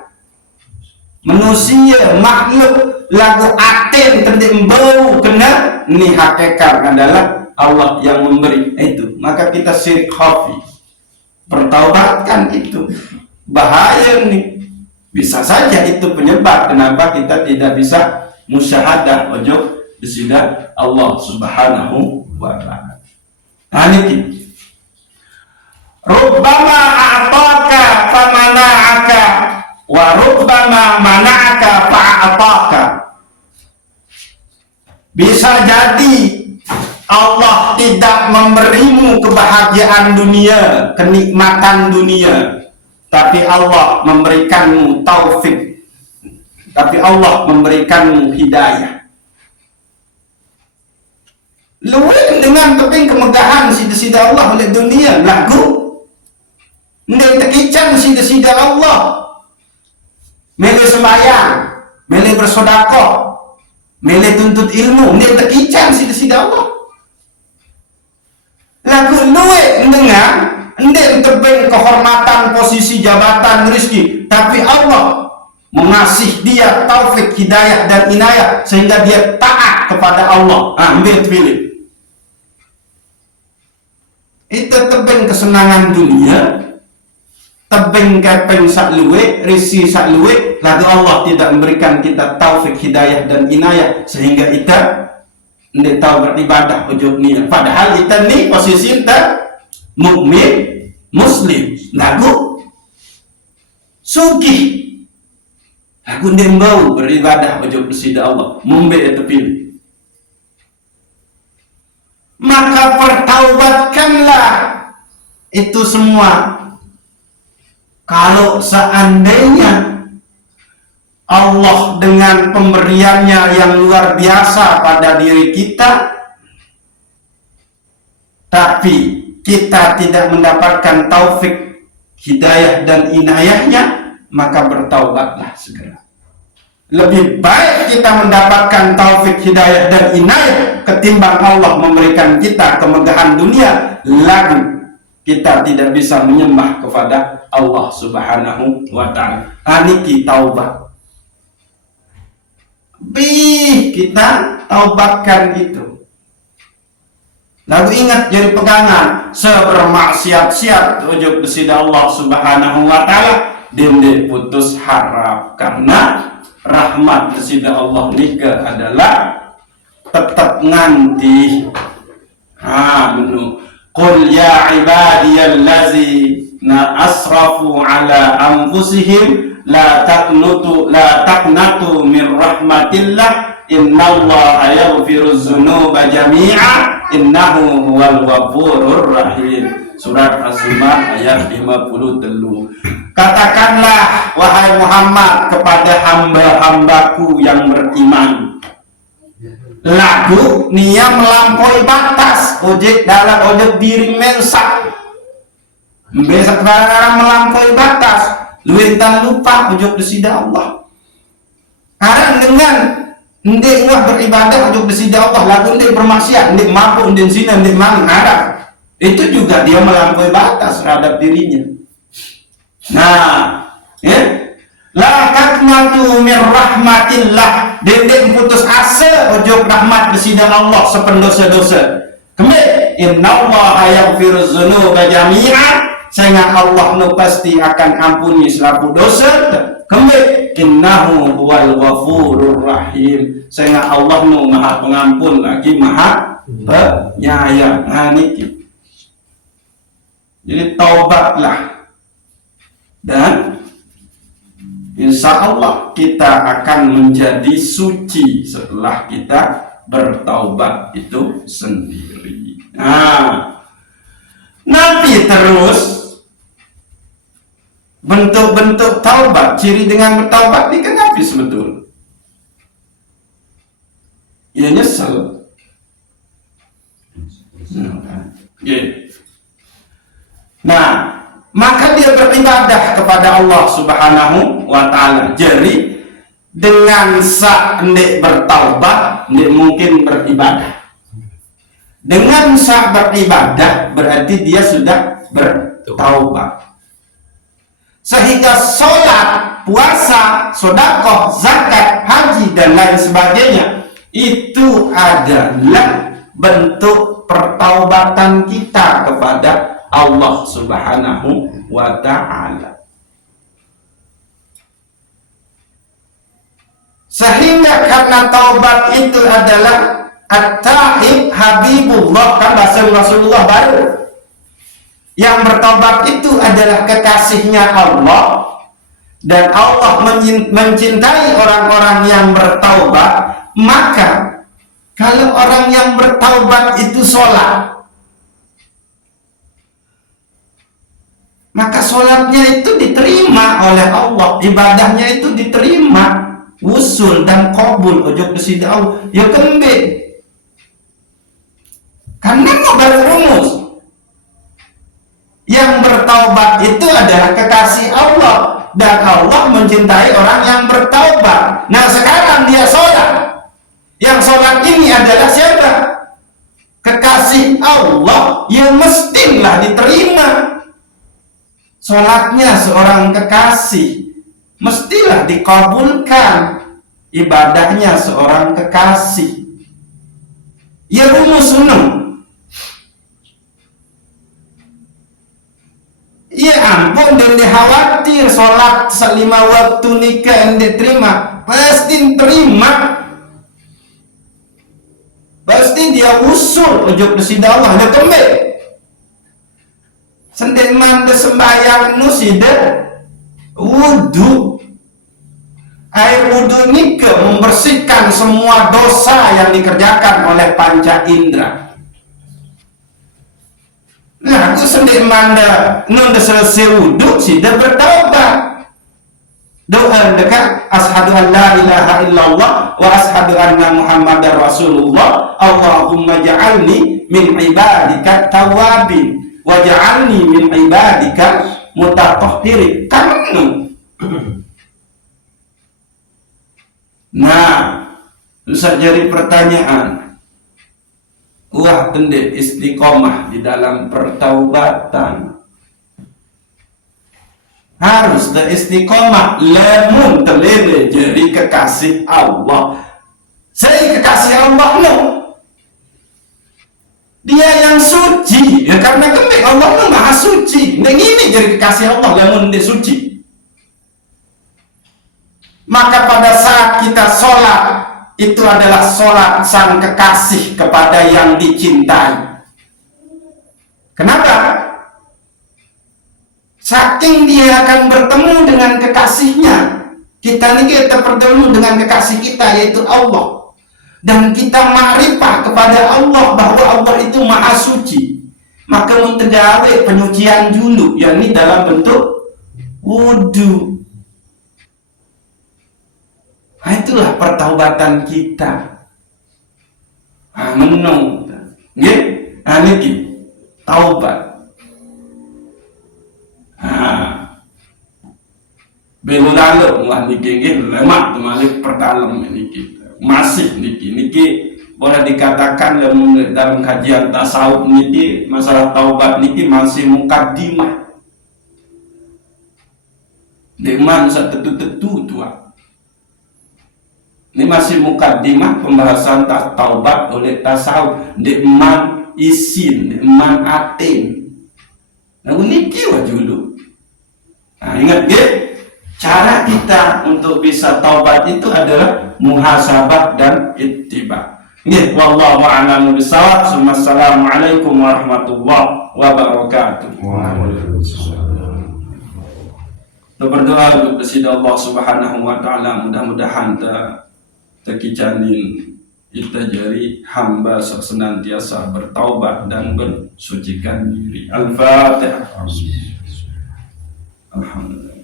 manusia makhluk lagu aten terdik bau kena ni hakikat adalah Allah yang memberi itu, maka kita syirik khafi. Bertaubatkan itu bahaya nih, bisa saja itu penyebab kenapa kita tidak bisa musyahadah ojo disida Allah subhanahu wa ta'ala. Ini rubbama a'taka famana'aka wa rubbama mana'aka fa'ataka. Bisa jadi Allah tidak memberimu kebahagiaan dunia, kenikmatan dunia, tapi Allah memberikanmu taufik, tapi Allah memberikanmu hidayah. Luwih dengan keping kemegahan sida-sida Allah oleh dunia lagu ndek tekican sida-sida Allah, mele sembahyang, mele bersedekah, mele tuntut ilmu, ndek tekican sida-sida Allah. Lagu luwe dengan ndek tebeng kehormatan, posisi, jabatan, rezeki, tapi Allah mengasih dia taufik, hidayah dan inayah sehingga dia taat kepada Allah. Ambil pilih. Itu tebeng kesenangan dunia, tebeng kepeng sak luwe, risi sak luwe, lalu Allah tidak memberikan kita taufik, hidayah dan inayah sehingga kita tidak tahu beribadah ujub niat. Padahal kita ni posisi kita mukmin muslim, lagu sugih, lagu dembau beribadah ujub besida Allah, mumbe itu pilih. Maka pertaubatkanlah itu semua. Kalau seandainya Allah dengan pemberiannya yang luar biasa pada diri kita, tapi kita tidak mendapatkan taufik, hidayah dan inayahnya, maka bertaubatlah segera. Lebih baik kita mendapatkan taufik, hidayah dan inayah ketimbang Allah memberikan kita kemegahan dunia, lalu kita tidak bisa menyembah kepada Allah subhanahu wa ta'ala. Aniki taubat. Kita taubatkan itu. Lalu ingat jadi pegangan, sebermaksiat-siat ujub besida Allah subhanahu wa ta'ala, dia putus harap karena rahmat besida Allah nika adalah tetap nganti. Menu qul ya ibadiyallazina asrafu ala anfusihim la taqnatu min rahmatillah innallaha yaghfiruz dzunuba jami'a innahu huwal ghafurur rahim. Surat Az-Zumar ayat 53. Katakanlah wahai Muhammad kepada hamba-hambaku yang beriman, lagu nia melampaui batas ojek dalam ojek diri mensak besok barang melampaui batas luentan lupa ojek besida Allah. Karena dengan ndek wah beribadah ojek besida Allah, lagu ndek bermaksiat, ndek mabuk, ndek zina, ndek maling, ada itu juga dia melampaui batas terhadap dirinya. Nah, la taqnatu min rahmatillah, dendek putus asa ojo rahmat besida Allah sepen dosa-dosa. Kemudian innallaha yaghfiruz dzunuba jami'an, sehingga Allah nu pasti akan ampuni selaku dosa. Kembali innahu huwal ghafurur rahim, sehingga Allah nu maha pengampun lagi maha penyayang. Nah niki. Jadi taubatlah, dan insya Allah kita akan menjadi suci setelah kita bertaubat itu sendiri. Nah, Nabi terus bentuk-bentuk taubat, ciri dengan bertaubat ini kan Nabi sebetulnya. Ya nyesel. Nah, maka dia beribadah kepada Allah Subhanahu wa Ta'ala. Jadi dengan ndek bertaubat, ndek mungkin beribadah. Dengan beribadah berarti dia sudah bertaubat. Sehingga sholat, puasa, sedekah, zakat, haji dan lain sebagainya itu adalah bentuk pertaubatan kita kepada Allah Subhanahu wa Ta'ala. Sehingga karena taubat itu adalah at-taib habibullah, kan bahasa Rasulullah baru. Yang bertaubat itu adalah kekasihnya Allah, dan Allah mencintai orang-orang yang bertaubat. Maka kalau orang yang bertaubat itu sholat, maka sholatnya itu diterima oleh Allah, ibadahnya itu diterima, usul dan qabul. Ojo kesida Allah ya kembe, karena mau baru rumus. Yang bertaubat itu adalah kekasih Allah, dan Allah mencintai orang yang bertaubat. Nah sekarang dia sholat, yang sholat ini adalah siapa? Kekasih Allah, yang mestilah diterima. Sholatnya seorang kekasih, mestilah dikabulkan. Ibadahnya seorang kekasih, ya rumus unung. Ya ampun, dan khawatir sholat selima waktu nikah yang diterima, pasti terima. Pasti dia usul ujuk kesida Allah, dia kembali. Sendeman sembahyang nusida wudu. Air wudu nikah membersihkan semua dosa yang dikerjakan oleh panca indera. Nah, aku sendiri manda nunda selesai wudhu sudah bertaubat. Doa dekat asyhadu an la ilaha illallah wa asyhadu anna muhammadar rasulullah. Allahumma ja'alni min ibadika tawabin wa ja'alni min ibadika mutatahhirin. Kamu. Nah, bisa jadi pertanyaan. Wah, tende istiqomah di dalam pertaubatan. Harus istiqomah, lemun terlele jadi kekasih Allah. Saya kekasih Allah no. Dia yang suci, ya karena kembali Allah no maha suci. Neng ini jadi kekasih Allah, lemun dia suci. Maka pada saat kita sholat, itu adalah sholat sang kekasih kepada yang dicintai. Kenapa? Saking dia akan bertemu dengan kekasihnya. Kita bertemu dengan kekasih kita, yaitu Allah. Dan kita makrifah kepada Allah bahwa Allah itu maha suci. Maka mentegawe penyucian dulu, yakni dalam bentuk wudu. Nah, itulah pertaubatan kita. Menung. Nggih? Niki taubat. Belu lalu wah niki nggih lemak temalik perdalam niki. Masih niki boleh dikatakan dalam kajian tasawuf niki masalah taubat niki masih mukaddimah. Deman satu-tetu tua. Ini masih mukaddimah pembahasan taubat oleh tasawuf. Deman isin man atin. Nah niki wajulu. Nah ingat ya, cara kita untuk bisa taubat itu adalah muhasabah dan ittiba. Nggih, wallahu a'lam bishawab. Assalamualaikum warahmatullahi wabarakatuh. Waalaikumsalam. Berdoa untuk presiden Allah Subhanahu wa taala, mudah-mudahan terkicanin kita jadi hamba senantiasa bertaubat dan bersucikan diri. Al-Fatihah. Alhamdulillah.